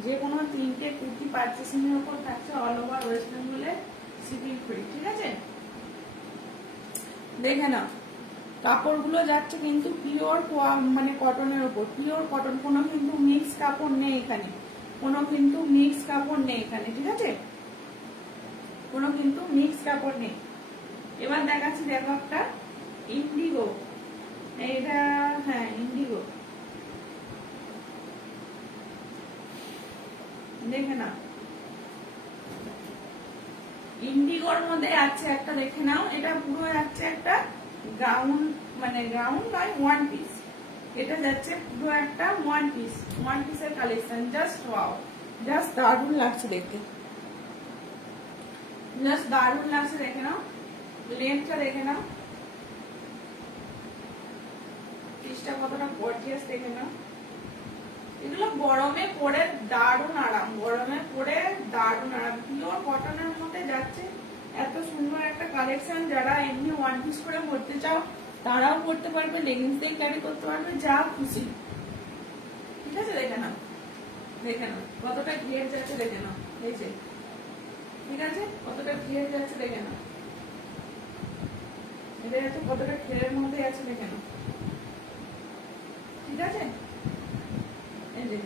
যে কোনো 3টে কুর্তি পারচেসিং এর ওপর থাকছে অল ওভার ওয়েস্ট বেঙ্গলে শিপিং ফ্রি, ঠিক আছে। দেখে নাও, কাপড়গুলো যাচ্ছে কিন্তু পিওর মানে কটনের ওপর, পিওর কটন, কোনো কিন্তু মিক্স কাপড় নেই এখানে, কোনো কিন্তু মিক্স কাপড় নেই এখানে, ঠিক আছে। কোনো কিন্তু মিক্স কাপড় নেই। এবার দেখাচ্ছি, দেখো একটা ইন্ডিগো, এটা হ্যাঁ ইন্ডিগো, দেখে নাও। ইন্ডিগোর মধ্যে আছে একটা, দেখে নাও। এটা পুরো যাচ্ছে একটা গাউন, মানে গাউন নয়, ওয়ান পিস। এটা যাচ্ছে পুরো একটা ওয়ান পিসের কালেকশন। জাস্ট ওয়াও, জাস্ট দারুণ লাগছে দেখতে, জাস্ট দারুণ লাগছে। দেখে নাও, লেন্থটা দেখে নাও, পিসটা কতটা গর্জিয়াস দেখে নাও। এগুলো গরমে পরে দারুণ আরাম, গরমে পরে দারুণ আরাম। পিওর কটনের মধ্যে যাচ্ছে, এত সুন্দর একটা কালেকশন। যারা এমনি ওয়ান পিস করে পরতে চাও তারাও পরতে পারবে, লেগিংস দিয়ে ক্যারি করতে পারবে, যা খুশি, ঠিক আছে। দেখে নাও, দেখে নাও কতটা ঘিরে যাচ্ছে, দেখে নাও। এই যে, ঠিক আছে, কতটা ঘিরে যাচ্ছে দেখে নাও। এটা যাচ্ছে কতটা ঘিরের মধ্যে আছে, দেখে নাও, ঠিক আছে। এই যে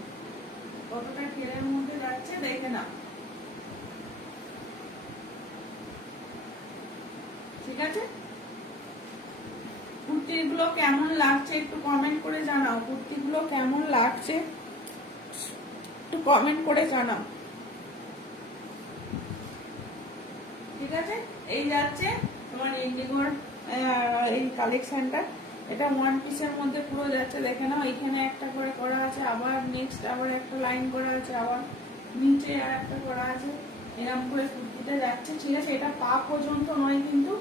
কতটা ঘিরের মধ্যে যাচ্ছে দেখে নাও, ঠিক আছে। কুর্তিগুলো কেমন লাগছে একটু কমেন্ট করে জানাও, কুর্তিগুলো কেমন লাগছে একটু কমেন্ট করে জানাও, ঠিক আছে। এই যাচ্ছে তোমার ইন্ডিগোর এই কালেকশনটা। এটা ওয়ান পিসের মধ্যে পুরো যাচ্ছে, দেখে নাও। এখানে একটা করে করা আছে, আবার নেক্সট আবার একটা লাইন করা আছে, আবার নিচে আর একটা করা আছে, এরকম করে কুর্তিটা যাচ্ছে, ঠিক আছে। এটা পা পর্যন্ত নয় কিন্তু,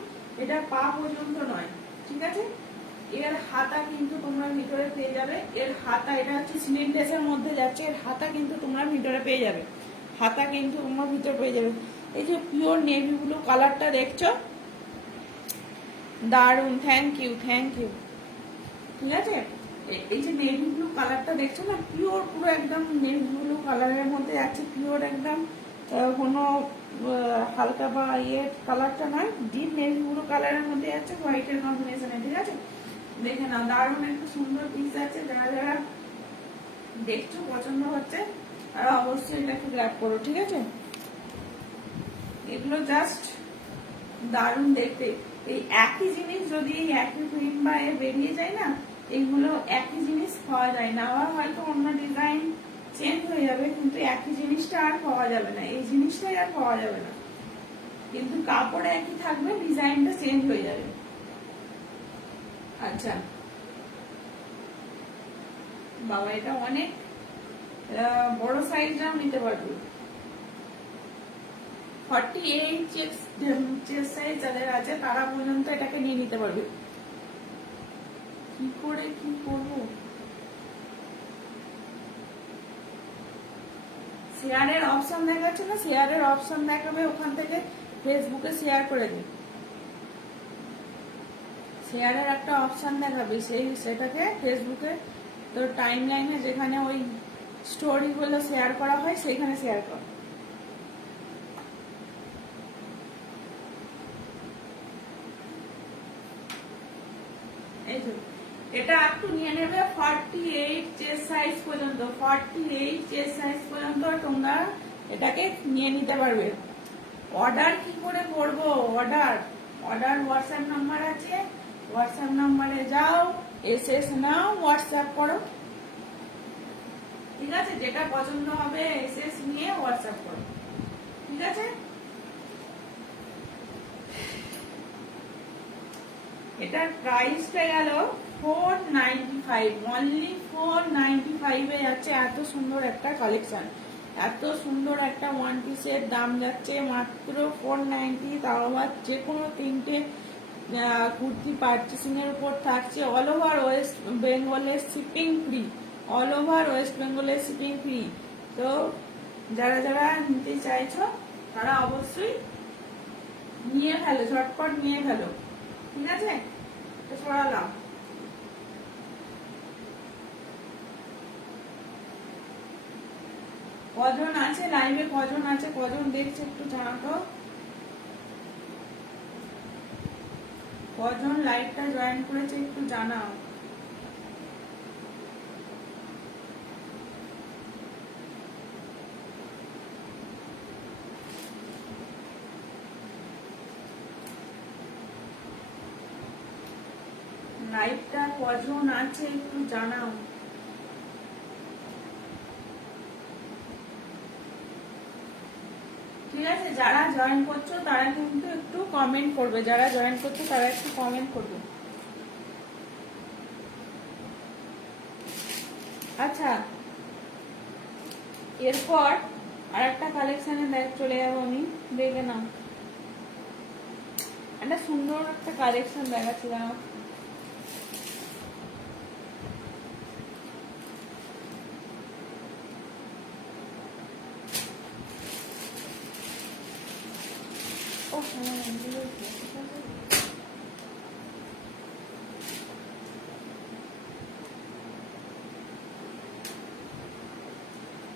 এটা পা পর্যন্ত নয়, ঠিক আছে। এর হাতা কিন্তু তোমরা ভিতরে পেয়ে যাবে, এর হাতা, এটা হচ্ছে স্লিভলেসের মধ্যে যাচ্ছে, এর হাতা কিন্তু তোমরা ভিতরে পেয়ে যাবে, হাতা কিন্তু তোমরা ভিতরে পেয়ে যাবে। এই যে পিওর নেভি ব্লু কালারটা দেখছো, দারুন, থ্যাংক ইউ, থ্যাংক ইউ, ঠিক আছে। এই যে নেভি ব্লু কালারটা দেখছো না, পিওর পুরো একদম নেভি ব্লু কালারের মধ্যে আছে, পিওর একদম কোনো হালকা বা ইয়ে কালারটা নয়, ডিপ নেভি ব্লু কালারের মধ্যে আছে, হোয়াইটের কম্বিনেশনে, ঠিক আছে। দেখে নাও, দারুণ একটা সুন্দর পিস আছে। যারা যারা দেখছো পছন্দ হচ্ছে তারা অবশ্যই এটাকে গ্র্যাব করো, ঠিক আছে। এগুলো জাস্ট দারুণ দেখতে। এই একই জিনিস যদি এই একই প্রিন্ট বা এ বেরিয়ে যায় না, এগুলো একই জিনিস পাওয়া যায় না, আবার হয়তো অন্য ডিজাইন চেঞ্জ হয়ে যাবে, কিন্তু একই জিনিসটা আর পাওয়া যাবে না, এই জিনিসটাই আর পাওয়া যাবে না, কিন্তু কাপড় একই থাকবে, ডিজাইনটা চেঞ্জ হয়ে যাবে। আচ্ছা বাবা, এটা অনেক বড় সাইজটাও নিতে পারবে, 48 চেস্ট সাইজ যাদের আছে তারা পর্যন্ত এটাকে নিয়ে নিতে পারবে। কি করে কি করবো, শেয়ারের অপশন দেখাচ্ছে না, শেয়ারের অপশন দেখাবে, ওখান থেকে ফেসবুকে শেয়ার করে দিন, শেয়ারের একটা অপশন দেখাবে, সেটাকে ফেসবুকে তোর টাইম লাইনে যেখানে ওই স্টোরিগুলো শেয়ার করা হয় সেখানে শেয়ার কর। এই তো এটা একটু নিয়ে নেবে 48 চেস্ট সাইজ পর্যন্ত, 48 চেস্ট সাইজ পর্যন্ত তোমরা এটাকে নিয়ে নিতে পারবে। অর্ডার কি করে করবো? অর্ডার হোয়াটসঅ্যাপ নাম্বার আছে, হোয়াটসঅ্যাপ নাম্বারে যাও, এসএস নাও, হোয়াটসঅ্যাপ করো, ঠিক আছে? যেটা পছন্দ হবে এসএস নিয়ে হোয়াটসঅ্যাপ করো, ঠিক আছে? এটার প্রাইসটা গেল 495, অনলি 495 এ যাচ্ছে। এত সুন্দর একটা কালেকশন, এত সুন্দর একটা ওয়ান পিসের দাম যাচ্ছে মাত্র 490। তাও আবার যে কোনো 3টে কুর্তি পার্চেসিং এর উপর থাকছে। অল ওভার ওয়েস্ট বেঙ্গলের shipping free, all over West বেঙ্গলের শিপিং ফ্রি। তো যারা যারা নিতে চাইছো তারা অবশ্যই নিয়ে ফেলো, ঝটপট নিয়ে ফেলো, ঠিক আছে? তো সরালাম। কজন আছে লাইভে, কজন আছে, কজন দেখছে একটু জানাতো, কজন লাইভটা জয়েন করেছে একটু জানাও। লাইভটা কজন আছে একটু জানাও। ঠিক আছে, যারা জয়েন করছো তারা কিন্তু একটু কমেন্ট করবে, যারা জয়েন করছো তারা একটু কমেন্ট করবে। আচ্ছা, এরপর আর একটা কালেকশনে চলে যাবো আমি, দেখে নাও। একটা সুন্দর একটা কালেকশন দেখাচ্ছিলাম।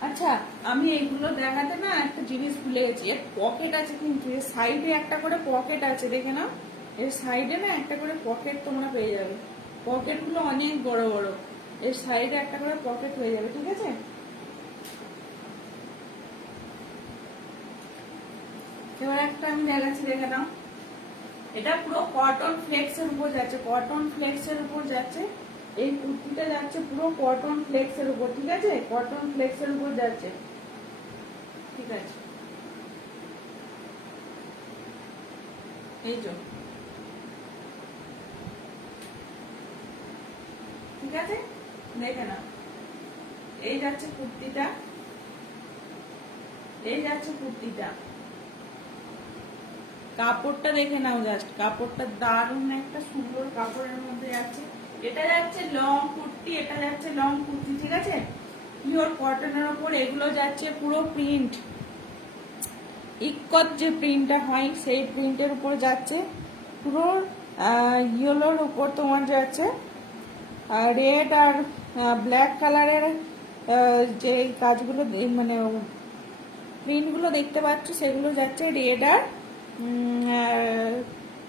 আচ্ছা, আমি এইগুলো দেখাতে না একটা জিনিস ভুলে গেছি। এর পকেট আছে কিন্তু, এর সাইডে একটা করে পকেট আছে, দেখে না? এর সাইডে না একটা করে পকেট তোমরা পেয়ে যাবে। পকেট গুলো অনেক বড় বড়, এর সাইডে একটা করে পকেট হয়ে যাবে, ঠিক আছে? এবার একটা আমি দেখাচ্ছি, দেখে নাও। এটা পুরো কটন ফ্লেক্স এর উপর যাচ্ছে, কটন ফ্লেক্স এর উপর যাচ্ছে। এই কুর্তিটা যাচ্ছে পুরো কটন ফ্লেক্স এর উপর, ঠিক আছে? কটন ফ্লেক্স এর উপর যাচ্ছে, ঠিক আছে? এই যে, ঠিক আছে, দেখে নাও। এই যাচ্ছে কুর্তিটা, এই যাচ্ছে কুর্তিটা। কাপড়টা দেখে নাও, জাস্ট কাপড়টা দারুণ একটা সুন্দর কাপড়ের মধ্যে যাচ্ছে। এটা যাচ্ছে লং কুর্তি, এটা যাচ্ছে লং কুর্তি, ঠিক আছে? পিওর কটনের ওপর এগুলো যাচ্ছে পুরো প্রিন্ট, ইকত যে প্রিন্টটা হয় সেই প্রিন্টের উপর যাচ্ছে। পুরো ইয়েলোর উপর তোমার যাচ্ছে রেড আর ব্ল্যাক কালারের যে কাজগুলো মানে প্রিন্টগুলো দেখতে পাচ্ছ সেগুলো যাচ্ছে রেড আর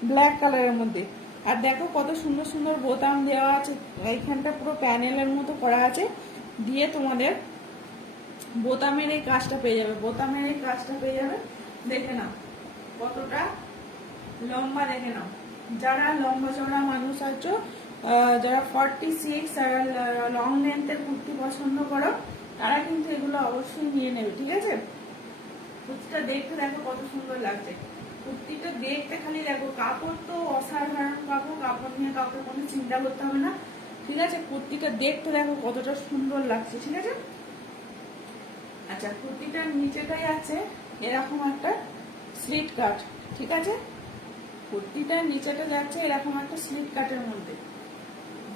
ব্ল্যাক কালারের মধ্যে। আর দেখো কত সুন্দর সুন্দর বোতাম দেওয়া আছে, এইখানটা পুরো প্যানেলের মতো করা আছে, দিয়ে তোমাদের বোতামের এই কাজটা পেয়ে যাবে, বোতামের এই কাজটা পেয়ে যাবে। দেখে নাও কতটা লম্বা, দেখে নাও। যারা লম্বা চড়া মানুষ আছো, যারা 46 আর লং লেন্থের কুর্তি পছন্দ করো, তারা কিন্তু এগুলো অবশ্যই নিয়ে নেবে, ঠিক আছে? কুর্তিটা দেখতে দেখো কত সুন্দর লাগছে, কুর্তিটা দেখতে খালি দেখো। কাপড় তো অসাধারণ কাপড়, কাপড় নিয়ে কাউকে কোনো চিন্তা করতে হবে না, ঠিক আছে? কুর্তিটা দেখতে দেখো কতটা সুন্দর লাগছে, ঠিক আছে? আচ্ছা, কুর্তিটার নিচেটাই আছে এরকম একটা স্লিট কাট, ঠিক আছে? কুর্তিটার নিচেটা যাচ্ছে এরকম একটা স্লিট কাটের মধ্যে,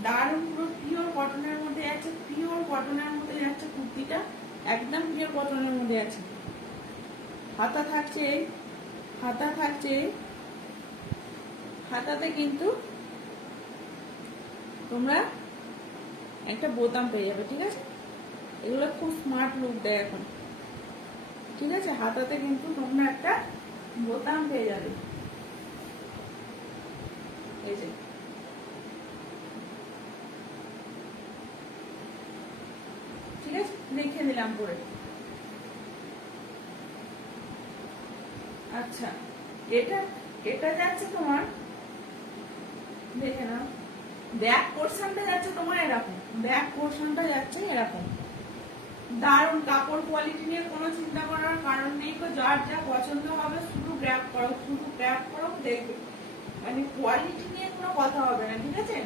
দারুণ পুরো পিওর কটনের মধ্যে যাচ্ছে, পিওর কটনের মধ্যে যাচ্ছে কুর্তিটা, একদম পিওর কটনের মধ্যে আছে। হাতা থাকছে, হাতা থাকছে, হাতাতে কিন্তু তোমরা একটা বোতাম পেয়ে যাবে, ঠিক আছে? এগুলো খুব স্মার্ট লুক দেয় এখন, ঠিক আছে? হাতাতে কিন্তু তোমরা একটা বোতাম পেয়ে যাবে, এই যে। ঠিক আছে, লিখে দিলাম পরে। আচ্ছা, এটা এটা যাচ্ছে তোমার, দেখে নাও, ব্যাক পোর্শনটা যাচ্ছে তোমার এরকম, ব্যাক পোর্শনটা যাচ্ছে এরকম। দারুণ কাপড়, কোয়ালিটি নিয়ে কোনো চিন্তা করার কারণ নেই। তো যার যা পছন্দ হবে শুধু গ্র্যাব করো, শুধু গ্র্যাব করো, দেখবে মানে কোয়ালিটি নিয়ে কোনো কথা হবে না, ঠিক আছে?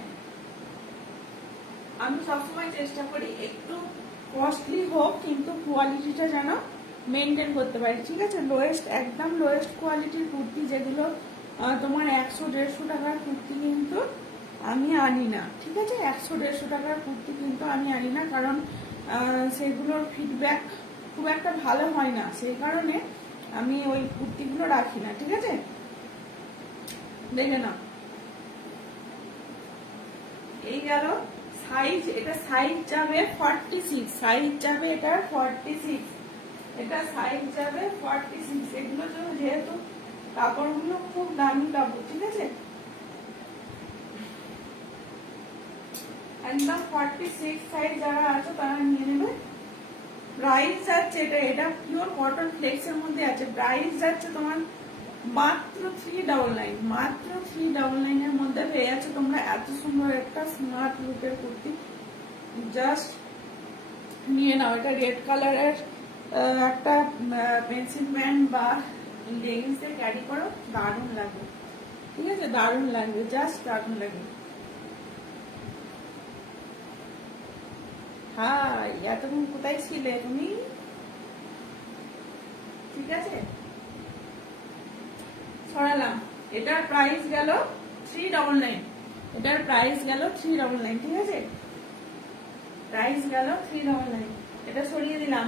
আমি সবসময় চেষ্টা করি একটু কস্টলি হোক কিন্তু কোয়ালিটিটা যেন মেনটেন করতে পারি, ঠিক আছে? লোয়েস্ট, একদম লোয়েস্ট কোয়ালিটির কুর্তি যেগুলো তোমার 100-150 টাকার কুর্তি কিন্তু আমি আনি না, ঠিক আছে? 100-150 টাকার কুর্তি কিন্তু আমি আনি না, কারণ সেগুলোর ফিডব্যাক খুব একটা ভালো হয় না, সেই কারণে আমি ওই কুর্তিগুলো রাখি না, ঠিক আছে? দেখে নাও, এই গেল সাইজ। এটা সাইজ যাবে 46, সাইজ যাবে এটা 46, এটা সাইজ যাবে 46। এগুলো যেহেতু কাপড়গুলো খুব দামি কাপড়, ঠিক আছে? একদম 46 সাইজ যারা আছে তারা নিয়ে নেবে। প্রাইস যাচ্ছে, এটা পিওর কটন ফ্লেক্সের মধ্যে আছে, প্রাইস যাচ্ছে তোমার মাত্র 399, মাত্র 399 এর মধ্যে পেয়ে যাচ্ছে তোমরা এত সুন্দর একটা স্মার্ট লুকের কুর্তি। জাস্ট নিয়ে নাও। এটা রেড কালারের একটা পেন্সিল প্যান্ট বা লেগিংস দিয়ে ক্যারি করো, দারুণ লাগবে, ঠিক আছে? দারুণ লাগবে, জাস্ট দারুণ লাগবে। হাই, এতক্ষণ কোথায় ছিলে তুমি? ঠিক আছে, সরালাম। এটার প্রাইস গেল 399, এটার প্রাইস গেল 399, ঠিক আছে? প্রাইস গেল 399, এটা সরিয়ে দিলাম।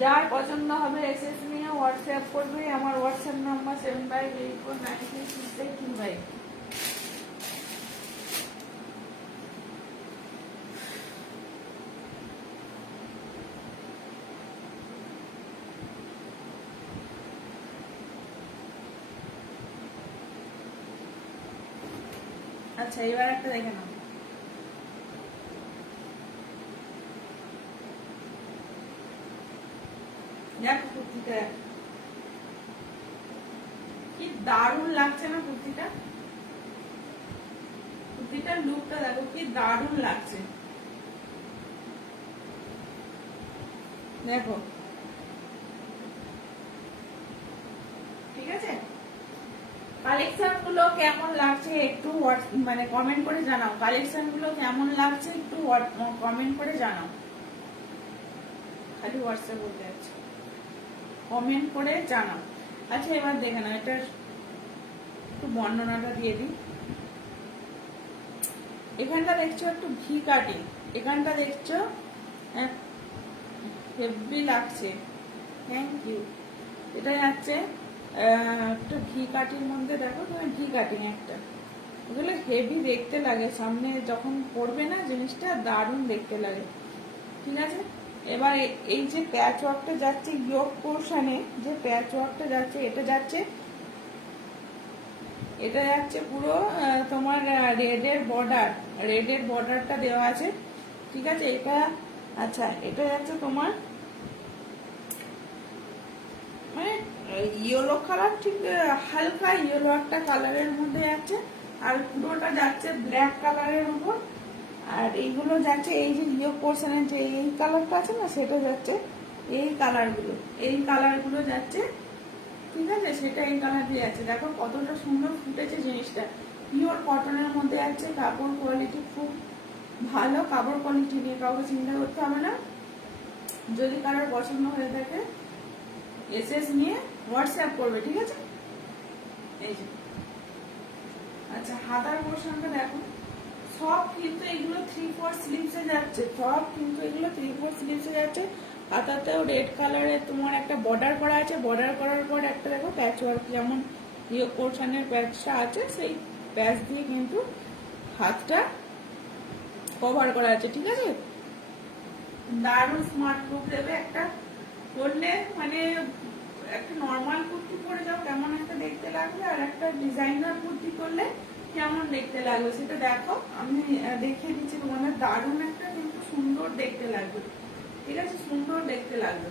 যার পছন্দ হবে এসএস নিয়ে হোয়াটসঅ্যাপ করবে। আমার হোয়াটসঅ্যাপ নাম্বার 7584936825। আচ্ছা, এবার একটা দেখে নাও। দেখো কুর্তিটা কি দারুণ লাগছে না? কুর্তিটার লুকটা দেখো কি দারুণ লাগছে, দেখো, ঠিক আছে? কালেকশন গুলো কেমন লাগছে একটু মানে কমেন্ট করে জানাও। কালেকশন গুলো কেমন লাগছে একটু কমেন্ট করে জানাও। খালি হোয়াটসঅ্যাপ বলতে যাচ্ছে, কমেন্ট করে জানাও। আচ্ছা, এবার দেখে নাও, এটার একটু বর্ণনাটা দিয়ে দিই। এখানটা দেখছো একটু ভি কাটিং, এখানটা দেখছো হেভি লাগছে, থ্যাংক ইউ। এটা যাচ্ছে একটা ভি কাটিং মধ্যে, দেখো তুমি ভি কাটিং একটা, এগুলো হেভি দেখতে লাগে, সামনে যখন পরবে না জিনিসটা দারুণ দেখতে লাগে, ঠিক আছে? এবার এই যে প্যাচ ওয়ার্কটা যাচ্ছে ইয়োক পোর্শনে, যে প্যাচ ওয়ার্কটা যাচ্ছে, এটা যাচ্ছে পুরো তোমার রেডের বর্ডারটা দেওয়া আছে, ঠিক আছে? এটা আচ্ছা, এটা যাচ্ছে তোমার মানে ইয়েলো কালার, ঠিক হালকা ইয়েলো একটা কালারের মধ্যে যাচ্ছে, আর পুরোটা যাচ্ছে ব্ল্যাক কালারের উপর। আর এইগুলো যাচ্ছে এই যে ইয়োক পোর্শনের যে এই কালারটা আছে না, সেটা যাচ্ছে এই কালারগুলো যাচ্ছে, ঠিক আছে? সেটা এই কালার দিয়ে আছে। দেখো কতটা সুন্দর ফুটেছে জিনিসটা, পিওর কটনের মধ্যে আছে, কাপড় কোয়ালিটি খুব ভালো। কাপড় কোয়ালিটি নিয়ে কাউকে চিন্তা করতে হবে না। যদি কারোর পছন্দ হয়ে থাকে এসএস নিয়ে হোয়াটসঅ্যাপ করবে, ঠিক আছে? এই যে আচ্ছা, হাতার পোর্শনটা দেখো, সব কিন্তু এগুলো 3/4 স্লিভসে যাচ্ছে, সব কিন্তু এগুলো 3/4 স্লিভসে যাচ্ছে। হাতাতেও রেড কালারের তোমার একটা বর্ডার করা আছে, বর্ডার করার পর একটা দেখো প্যাচ ওয়ার্ক, যেমন ইয়ে পোর্শনের প্যাচটা আছে সেই প্যাচ দিয়ে কিন্তু হাতটা কভার করা আছে, ঠিক আছে। দারুণ স্মার্ট লুক দেবে একটা পরলে, মানে একটা নর্মাল কুর্তি পরে যাও কেমন একটা দেখতে লাগবে, আর একটা ডিজাইনার কুর্তি পরলে কেমন দেখতে লাগবে সেটা দেখো। আমি দেখিয়ে দিচ্ছি তোমাদের, দারুণ একটা কিন্তু সুন্দর দেখতে লাগবে, ঠিক আছে, সুন্দর দেখতে লাগবে।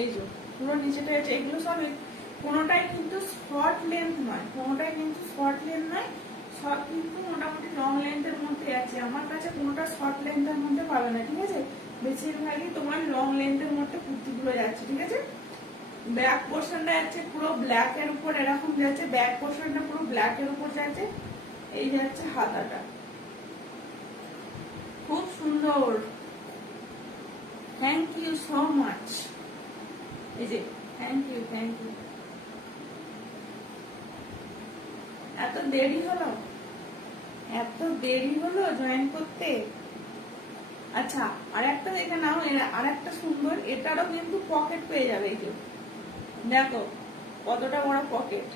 এই যে পুরো নিচেটা আছে, এগুলো সব কোনোটাই কিন্তু শর্ট লেন্থ নয়, কোনোটাই কিন্তু শর্ট লেন্থ নয়, সব কিন্তু মোটামুটি লং লেন্থের মধ্যে আছে। আমার কাছে কোনোটা শর্ট লেন্থের মধ্যে পাবে না, ঠিক আছে। বেশিরভাগই তোমার লং লেন্থের মধ্যে কুর্তিগুলো যাচ্ছে, ঠিক আছে। ব্যাক পোর্শনটা যাচ্ছে পুরো ব্ল্যাক এর উপর, এরকম যাচ্ছে, ব্যাক পোর্শনটা পুরো ব্ল্যাক এর উপর যাচ্ছে। এই যাচ্ছে হাতাটা, খুব সুন্দর। Thank you so much. এই যে থ্যাংক ইউ, থ্যাংক ইউ। এত দেরি হলো, এত দেরি হলো জয়েন করতে। আচ্ছা, আর একটা দেখে নাও, আর একটা সুন্দর, এটারও কিন্তু পকেট পেয়ে যাবে। এই যে দেখো কতটা বড় পকেট,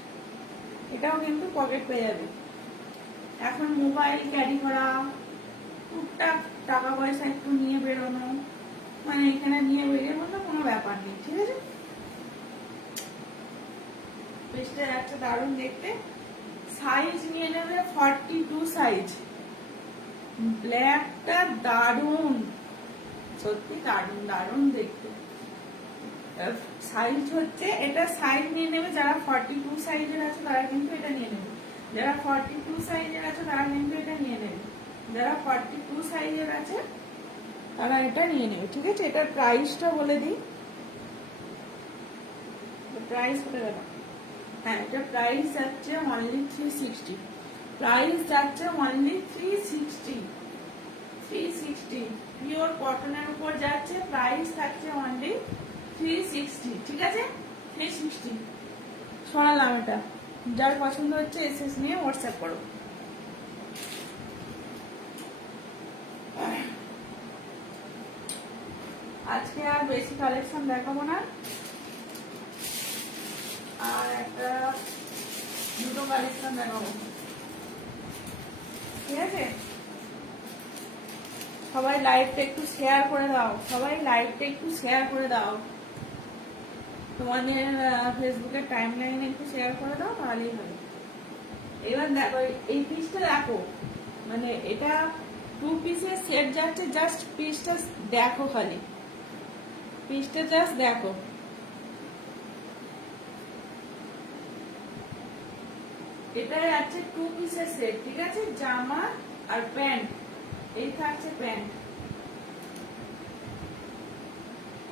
এটাও কিন্তু পকেট পেয়ে যাবে। এখন মোবাইল ক্যারি করা, টুকটাক টাকা পয়সা একটু নিয়ে বেরোনো, মানে এখানে নিয়ে বেরিয়ে বললে কোনো ব্যাপার নেই, ঠিক আছে। বেশটা যাচ্ছে দারুণ দেখতে। সাইজ নিয়ে নেবে 42 সাইজ। ব্ল্যাকটা দারুণ, সত্যি দারুণ দারুণ দেখতে। সাইজ হচ্ছে এটা, সাইজ নিয়ে নেবে যারা 42 সাইজের আছে তারা কিন্তু এটা নিয়ে নেবে, যারা 42 সাইজের আছে তারা কিন্তু এটা নিয়ে নেবে, যারা 42 সাইজের আছে তারা এটা নিয়ে নেবে, ঠিক আছে। এটার প্রাইসটা বলে দিই, প্রাইস বলে গেল। হ্যাঁ, এটা প্রাইস যাচ্ছে অনলি 360, প্রাইস যাচ্ছে অনলি 360 পিওর কটনের উপর যাচ্ছে, প্রাইস থাকছে অনলি 360, ঠিক আছে। 360 সরালাম এটা। যার পছন্দ হচ্ছে এসএস নিয়ে হোয়াটসঅ্যাপ করো। আজকে আর বেশি কালেকশন দেখাবো না, আর একটা দুটো কালেকশন দেখাবো, ঠিক আছে। সবাই লাইভটা একটু শেয়ার করে দাও, সবাই লাইভটা একটু শেয়ার করে দাও, তোমাদের ফেসবুকের টাইম লাইনে একটু শেয়ার করে দাও, তাহলেই হবে। এবার দেখো এই পিসটা দেখো, মানে এটা 2 পিসের সেট যাচ্ছে, জাস্ট পিসটা দেখো, খালি পিসটা জাস্ট দেখো। এটা যাচ্ছে 2 পিসের সেট, ঠিক আছে, জামা আর প্যান্ট, এই থাকছে প্যান্ট।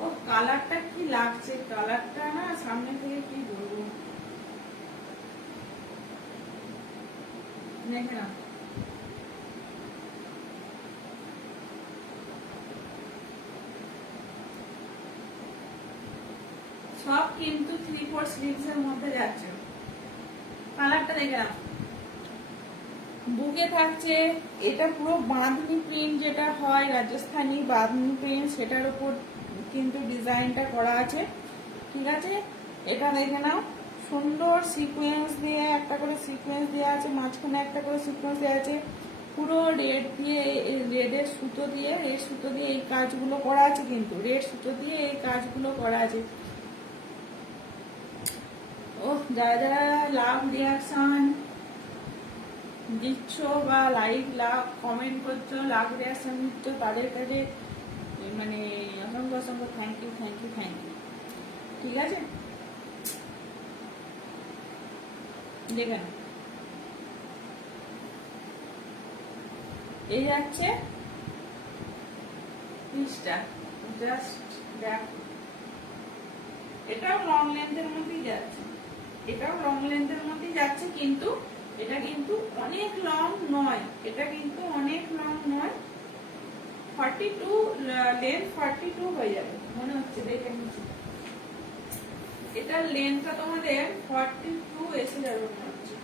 ও কালারটা কি লাগছে, কালারটা না সামনে থেকে কি বলবো, দেখে না। সব কিন্তু 3/4 স্লিভস এর মধ্যে যাচ্ছে, কালারটা দেখে না। বুকে থাকছে, এটা পুরো বাঁধনি প্রিন্ট যেটা হয়, রাজস্থানী বাঁধনি প্রিন্ট, সেটার উপর কিন্তু ডিজাইনটা করা আছে, ঠিক আছে। এটা দেখে নাও, সুন্দর সিকোয়েন্স দিয়ে, একটা করে সিকোয়েন্স দেওয়া আছে, মাঝখানে একটা করে সিকোয়েন্স দেওয়া আছে, পুরো রেড দিয়ে, রেডের সুতো দিয়ে, রেড সুতো দিয়ে এই কাজগুলো করা আছে, কিন্তু রেড সুতো দিয়ে এই কাজগুলো করা আছে। ও যারা যারা লাভ রিয়াকশন দিচ্ছ বা লাইক লাভ কমেন্ট করছো, লাভ রিয়াকশন দিচ্ছ, তাদের কাছে মানে অসংখ্য অসংখ্য thank you, thank you, thank you, ঠিক আছে। দেখেন এই যাচ্ছে পিসটা, জাস্ট দেখ, এটাও লং লেন্থের মধ্যেই যাচ্ছে, এটাও লং লেন্থের মধ্যেই যাচ্ছে, কিন্তু এটা কিন্তু অনেক লং নয়, এটা কিন্তু অনেক লং নয়। 42 লেন্থ 42 হয়ে যাবে মনে হচ্ছে, দেখে নিচ্ছি। এটার লেন্থটা তোমাদের 42 এসে যাবে মনে হচ্ছে।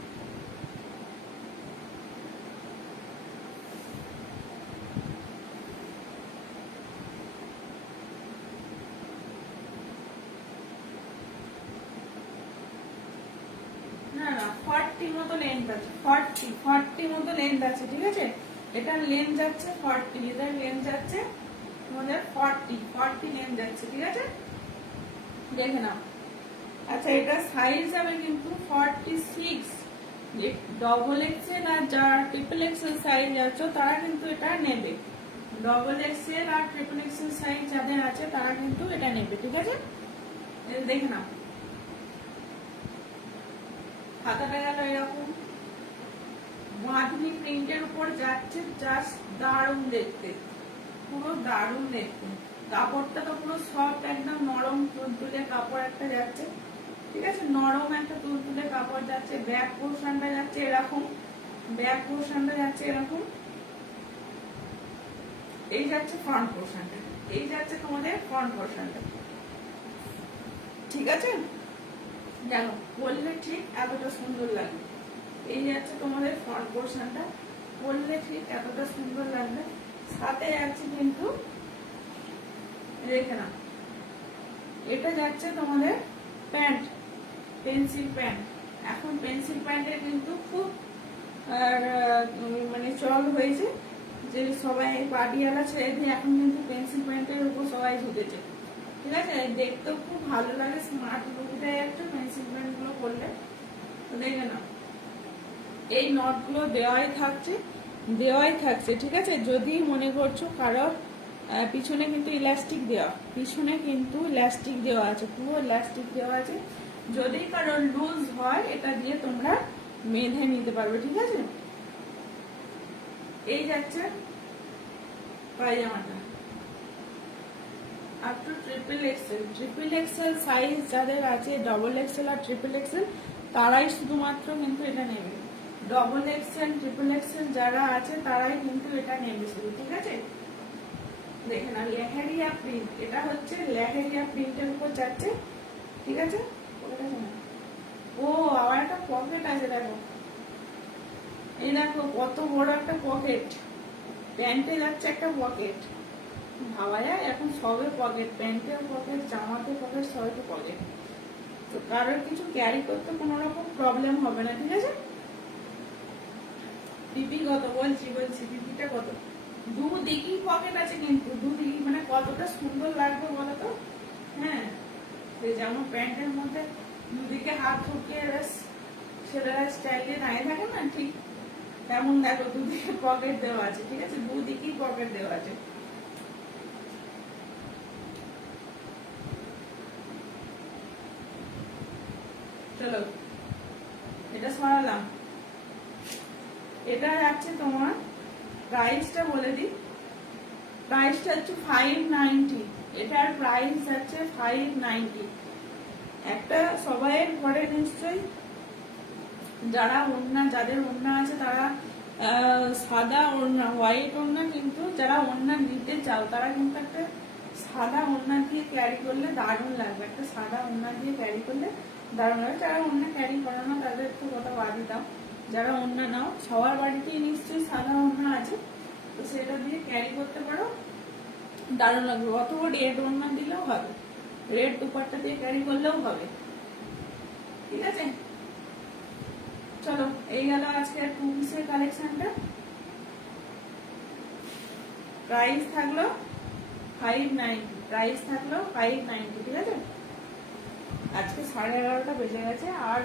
না না 40 মতো লেন্থ আছে, 40 মতো লেন্থ আছে, ঠিক আছে। এটার লেন্থ যাচ্ছে 40, এটার লেন্থ যাচ্ছে তোমাদের 40 লেন্থ যাচ্ছে, ঠিক আছে, দেখে নাও। আচ্ছা, এটা সাইজ যাবে কিন্তু 46। ডবল এক্সেল আর যারা ট্রিপল এক্সেল সাইজ আছে তারা কিন্তু এটা নেবে। ডবল এক্সেল আর ট্রিপল এক্সেল সাইজ যাদের আছে তারা কিন্তু এটা নেবে, ঠিক আছে। দেখে নাও, খাতাটা গেল এরকম বাঁধনি প্রিন্টের উপর যাচ্ছে, জাস্ট দারুণ দেখতে, পুরো দারুণ দেখতে। কাপড়টা তো পুরো সফট, একদম নরম তুলতুলে কাপড় একটা যাচ্ছে, ঠিক আছে, নরম একটা তুলতুলে কাপড় যাচ্ছে। ব্যাক পোর্শনটা যাচ্ছে এরকম, ব্যাক পোর্শনটা যাচ্ছে এরকম, এই যাচ্ছে ফ্রন্ট পোর্শনটা, এই যাচ্ছে তোমাদের ফ্রন্ট পোর্শনটা, ঠিক আছে। দেখো বললে ঠিক এতটা সুন্দর লাগবে। এই যাচ্ছে তোমাদের ফ্রন্ট পোর্শনটা, বললে ঠিক এতটা সুন্দর লাগবে। সাথে যাচ্ছে কিন্তু দেখে নাও, এটা যাচ্ছে তোমাদের প্যান্ট, পেন্সিল প্যান্ট। এখন পেন্সিল প্যান্টের কিন্তু খুব মানে চল হয়েছে, যে সবাই পাটিয়ালা ছেড়ে দিয়ে এখন কিন্তু পেন্সিল প্যান্টের উপর সবাই ঝুঁকেছে, ঠিক আছে। দেখতেও খুব ভালো লাগে, স্মার্ট লুক দেয় একটা পেন্সিল প্যান্ট গুলো করলে। দেখে নাও, এই নট গুলো দেওয়াই থাকছে, ঠিক আছে। যদি মনে করছো কারোর পিছনে কিন্তু ইলাস্টিক দেওয়া, পিছনে কিন্তু ইলাস্টিক দেওয়া আছে, পুরো ইলাস্টিক দেওয়া আছে। যদি কারোর লুজ হয় এটা দিয়ে তোমরা বেঁধে নিতে পারবে, ঠিক আছে। এই যাচ্ছে পায়জামাটা, up to triple XL size যাদের আছে, ডবল এক্সেল আর ট্রিপল এক্সেল তারাই শুধুমাত্র কিন্তু এটা নেবে। ডবল এক্সেল ট্রিপল এক্সেল যারা আছে তারাই কিন্তু এটা নেবে শুধু, ঠিক আছে। দেখে না, লেহেরিয়া প্রিন্ট, এটা হচ্ছে লেহেরিয়া প্রিন্টের উপর যাচ্ছে, ঠিক আছে। ও আবার একটা পকেট আছে, দেখো, এই দেখো কত বড় একটা পকেট, প্যান্টে যাচ্ছে একটা পকেট। ভাবা যায় এখন সবে পকেট, প্যান্টেও পকেট, জামাতে পকেট, সবে পকেট। তো কারোর কিছু ক্যারি করতে কোনো রকম প্রবলেম হবে না, ঠিক আছে। পিপি কত বলছি পিপিটা কত, দুদিকেই পকেট আছে কিন্তু, দুদিকে মানে কতটা সুন্দর লাগবে বলো তো। হ্যাঁ, যেমন প্যান্টের মধ্যে দুদিকে হাত ঢুকিয়ে ছেলেরা স্টাইলে দাঁড়িয়ে থাকে না, ঠিক তেমন দেখো দুদিকে পকেট দেওয়া আছে, ঠিক আছে, দুদিকেই পকেট দেওয়া আছে। চলো এটা সরালাম। এটা যাচ্ছে তোমার প্রাইসটা বলে দিই, প্রাইসটা হচ্ছে 590, এটার প্রাইস যাচ্ছে 590। একটা সবাইয়ের ঘরে নিশ্চয়ই যারা ওড়না, যাদের ওড়না আছে তারা সাদা ওড়না, হোয়াইট ওড়না, কিন্তু যারা ওড়না নিতে চাও তারা কিন্তু একটা সাদা ওড়না দিয়ে ক্যারি করলে দারুণ লাগবে, একটা সাদা ওড়না দিয়ে ক্যারি করলে দারুণ লাগবে। যারা ওড়না ক্যারি করো না তাদের একটু কথা বাড়ি দাও, যারা ওড়না নাও সবার বাড়িতেই নিশ্চয়ই সাদা ওড়না আছে, তো সেটা দিয়ে ক্যারি করতে পারো, দারুণ লাগবে। অথবা রেড ওড়না দিলেও হবে, রেড দুপাট্টা দিয়ে ক্যারি করলেও হবে, ঠিক আছে। চলো এই গেল আজকে টু পিসের কালেকশনটা। প্রাইস থাকলো 590, ঠিক আছে। আজকে 11:30 বেজে গেছে, আর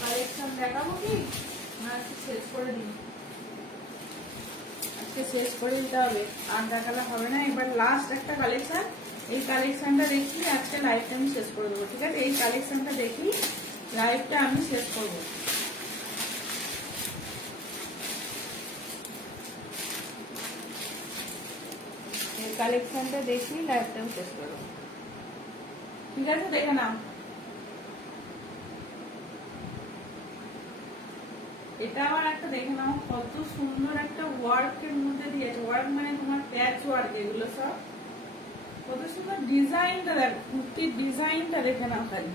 কালেকশন দেখাবো কি না, আজকে শেষ করে দিই, আজকে শেষ করে দিতে হবে, আর দেখালে হবে না। এবার লাস্ট একটা কালেকশন, এই কালেকশনটা দেখি আজকে লাইভটা আমি শেষ করে দেবো, ঠিক আছে। এই কালেকশনটা দেখি লাইভটা আমি শেষ করবো। এই কালেকশনটা দেখি লাইভটা আমি শেষ করবো, ঠিক আছে, দেখে নাও। এটা আবার একটা দেখে নাও, কত সুন্দর একটা ওয়ার্কের মধ্যে দিয়েছে, ওয়ার্ক মানে তোমার প্যাচ ওয়ার্ক, এগুলো সব কত সুন্দর ডিজাইনটা দেখো, কুর্তির ডিজাইনটা দেখে নাও, খালি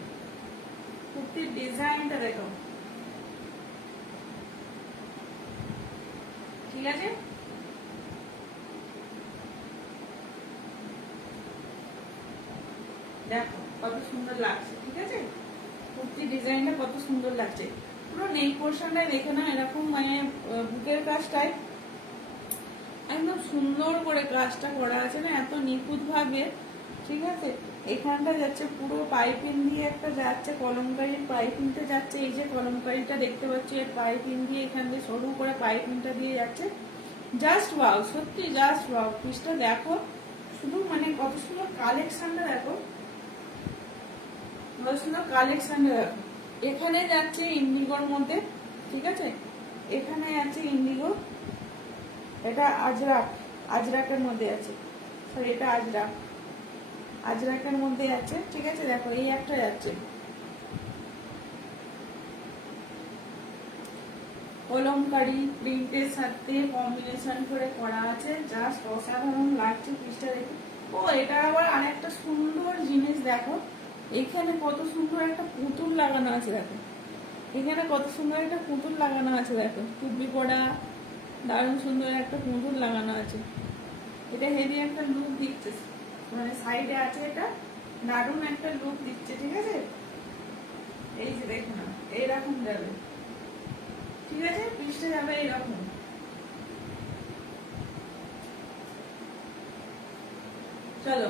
কুর্তির ডিজাইনটা দেখো, ঠিক আছে। দেখো কত সুন্দর লাগছে, ঠিক আছে। কুর্তি ডিজাইনটা কত সুন্দর লাগছে। পুরো নেক পোর্শনটাই দেখে না, এরকম মানে বুকের কাজটাই একদম সুন্দর করে কাজটা করা আছে না, এত নিখুঁত ভাবে। ঠিক আছে, এখানটা যাচ্ছে পুরো পাইপিং দিয়ে একটা যাচ্ছে, কলমকারির পাইপিংটা যাচ্ছে। এই যে কলমকারিটা দেখতে পাচ্ছি, এর পাইপিং দিয়ে এখান দিয়ে সরু করে পাইপিংটা দিয়ে যাচ্ছে। জাস্ট ওয়াও, সত্যি জাস্ট ওয়াও। পিসটা দেখো শুধু, মানে কত সুন্দর কালেকশনটা দেখো, কত সুন্দর কালেকশনটা দেখো। এখানে যাচ্ছে ইন্ডিগোর মধ্যে, ঠিক আছে, এখানে আছে ইন্ডিগো, এটা আজরাক, আজরাকের মধ্যে আছে, সরি এটা আজরাক, আজরাকের মধ্যে আছে। ঠিক আছে, দেখো এই একটা যাচ্ছে কলমকারি প্রিন্টের সাথে কম্বিনেশন করে করা আছে, জাস্ট অসাধারণ লাগছে পিসটা দেখে। ও এটা আবার আরেকটা সুন্দর জিনিস দেখো, এখানে কত সুন্দর একটা পুতুল লাগানো আছে দেখো, এখানে কত সুন্দর একটা পুতুল লাগানো আছে দেখো, টুপি পড়া দারুণ সুন্দর একটা পুতুল লাগানো আছে। এটা হেভি একটা লুক দিচ্ছে, মানে সাইডে আছে, এটা দারুণ একটা লুক দিচ্ছে। ঠিক আছে, এই যে দেখো না, এইরকম যাবে। ঠিক আছে, পিসটা যাবে এইরকম। চলো,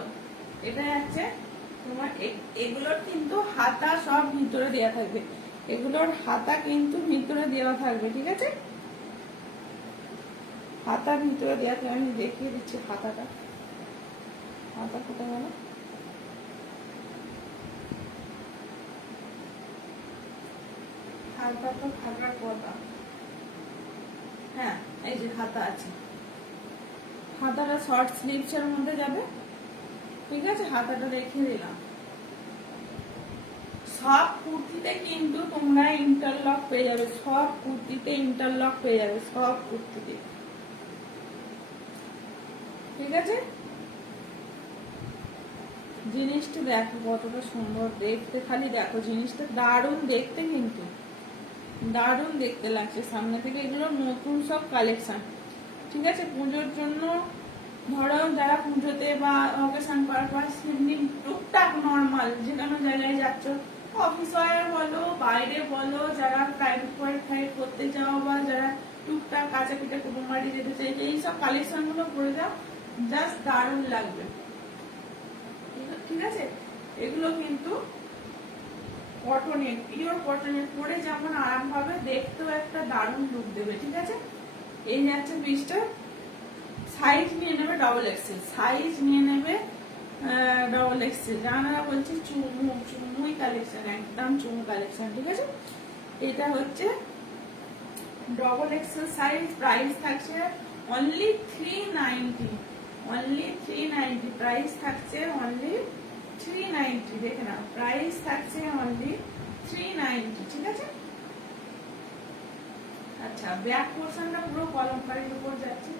এটা যাচ্ছে তোমার, এগুলোর কিন্তু হাতা সব ভিতরে দেওয়া থাকবে, এগুলোর হাতা কিন্তু ভিতরে দেওয়া থাকবে। ঠিক আছে, হাতা ভিতরে দেওয়া থাকবে। আমি দেখিয়ে দিচ্ছি হাতাটা, হাতা কোথায় গেল, হাতা তো থাকার কথা। হ্যাঁ, এই যে হাতা আছে, হাতাটা শর্ট স্লিভস এর মধ্যে যাবে। ঠিক আছে, হাতাটা দেখিয়ে দিলাম। সব কুর্তিতে কিন্তু তোমরা ইন্টারলক পেয়ে যাবে, সব কুর্তিতে ইন্টারলক পেয়ে যাবে, সব কুর্তিতে। ঠিক আছে, জিনিসটা দেখো কতটা সুন্দর দেখতে, খালি দেখো জিনিসটা দারুণ দেখতে, কিন্তু দারুণ দেখতে লাগছে সামনে থেকে। এগুলো নতুন সব কালেকশন। ঠিক আছে, পুজোর জন্য ধরো যারা পুজোতে বা অকেশন পারপাস এমনি টুকটাক নর্মাল যে কোনো জায়গায় যাচ্ছ, অফিস ওয়ারে বলো বাইরে বলো, যারা প্রাইভেট পরীক্ষায় করতে যাও বা যারা টুকটাক কাঁচা পিঠে কুটুম বাড়ি যেতে চাইছে, এইসব কালেকশন গুলো পরে যাও, জাস্ট দারুণ লাগবে। ঠিক আছে, এগুলো কিন্তু কটনের, পিওর কটনের, পরে যেমন আরাম পাবে, দেখতেও একটা দারুণ লুক দেবে। ঠিক আছে, এই যাচ্ছে পিসটা। সাইজ নিয়ে নেবে ডবল এক্সেল, সাইজ নিয়ে নেবে ডবল এক্সেল। যারা বলছে চুমুই কালেকশন, একদম চুমু কালেকশন। ঠিক আছে, এটা হচ্ছে ডবল এক্সেল সাইজ। প্রাইস থাকছে অনলি 390, অনলি 390 প্রাইস থাকছে, অনলি 390। দেখে নাও, প্রাইস থাকছে অনলি 390। ঠিক আছে, আচ্ছা, ব্যাক পোর্শনটা পুরো কলমকারির উপর যাচ্ছে,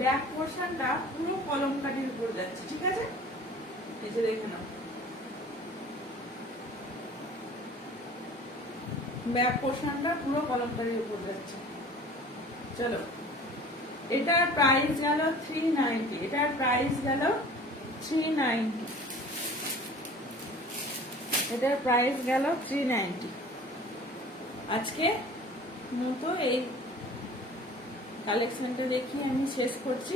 ব্যাক পোর্শনটা পুরো কলমকারির উপর যাচ্ছে। ঠিক আছে, এই যে দেখে নাও, ব্যাক পোর্শনটা পুরো কলমকারির উপর যাচ্ছে। চলো, এটার প্রাইস গেল 390, এটার প্রাইস গেল 390, এটার প্রাইস গেল 390। আজকে মতো এই কালেকশনটা দেখিয়ে আমি শেষ করছি।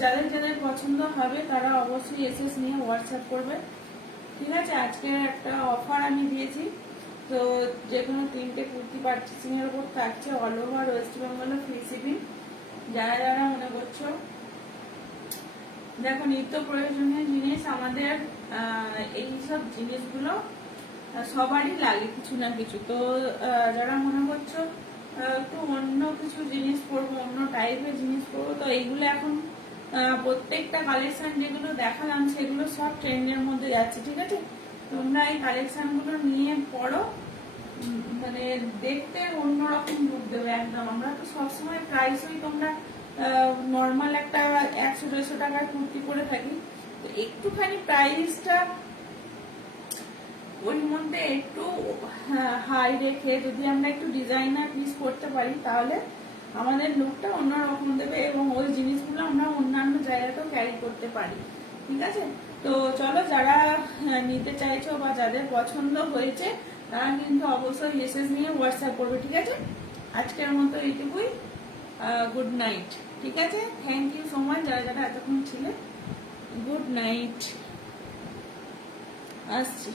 যাদের যাদের পছন্দ হবে তারা অবশ্যই এসএস নিয়ে হোয়াটসঅ্যাপ করবে। ঠিক আছে, আজকে একটা অফার আমি দিয়েছি, তো যে কোনো 3টে কুর্তি পারচেসিং এর উপর থাকছে অল ওভার ওয়েস্ট বেঙ্গলে ফ্রি শিপিং। যারা যারা মনে করছো, দেখো নিত্য প্রয়োজনীয় জিনিস আমাদের, এইসব জিনিসগুলো সবারই লাগে কিছু না কিছু। তো যারা মনে করছো একটু অন্য কিছু জিনিস পরবো, অন্য টাইপের জিনিস পরবো, তো এইগুলো এখন প্রত্যেকটা কালেকশন যেগুলো দেখালাম সেগুলো সব ট্রেন্ডের মধ্যে যাচ্ছে। ঠিক আছে, তোমরা এই কালেকশন গুলো নিয়ে পড়ো, মানে দেখতে অন্যরকম লুক দেবে একদম। আমরা তো সবসময় প্রাইসই, তোমরা নর্মাল একটা 100-150 টাকার কুর্তি পরে থাকি, তো একটুখানি প্রাইসটা ওর মধ্যে একটু হাই রেখে যদি আমরা একটু ডিজাইনার পিস করতে পারি, তাহলে আমাদের লুকটা অন্যরকম দেবে এবং ওই জিনিসগুলো আমরা অন্যান্য জায়গাতেও ক্যারি করতে পারি। ঠিক আছে? তো চলো, যারা নিতে চাইছো বা যাদের পছন্দ হয়েছে তারা কিন্তু অবশ্যই মেসেজ নিয়ে হোয়াটসঅ্যাপ করবে, ঠিক আছে? আজকের মতো এইটুকুই। গুড নাইট, ঠিক আছে? থ্যাংক ইউ সো মাচ যারা যারা এতক্ষণ ছিলে। গুড নাইট, আসছি।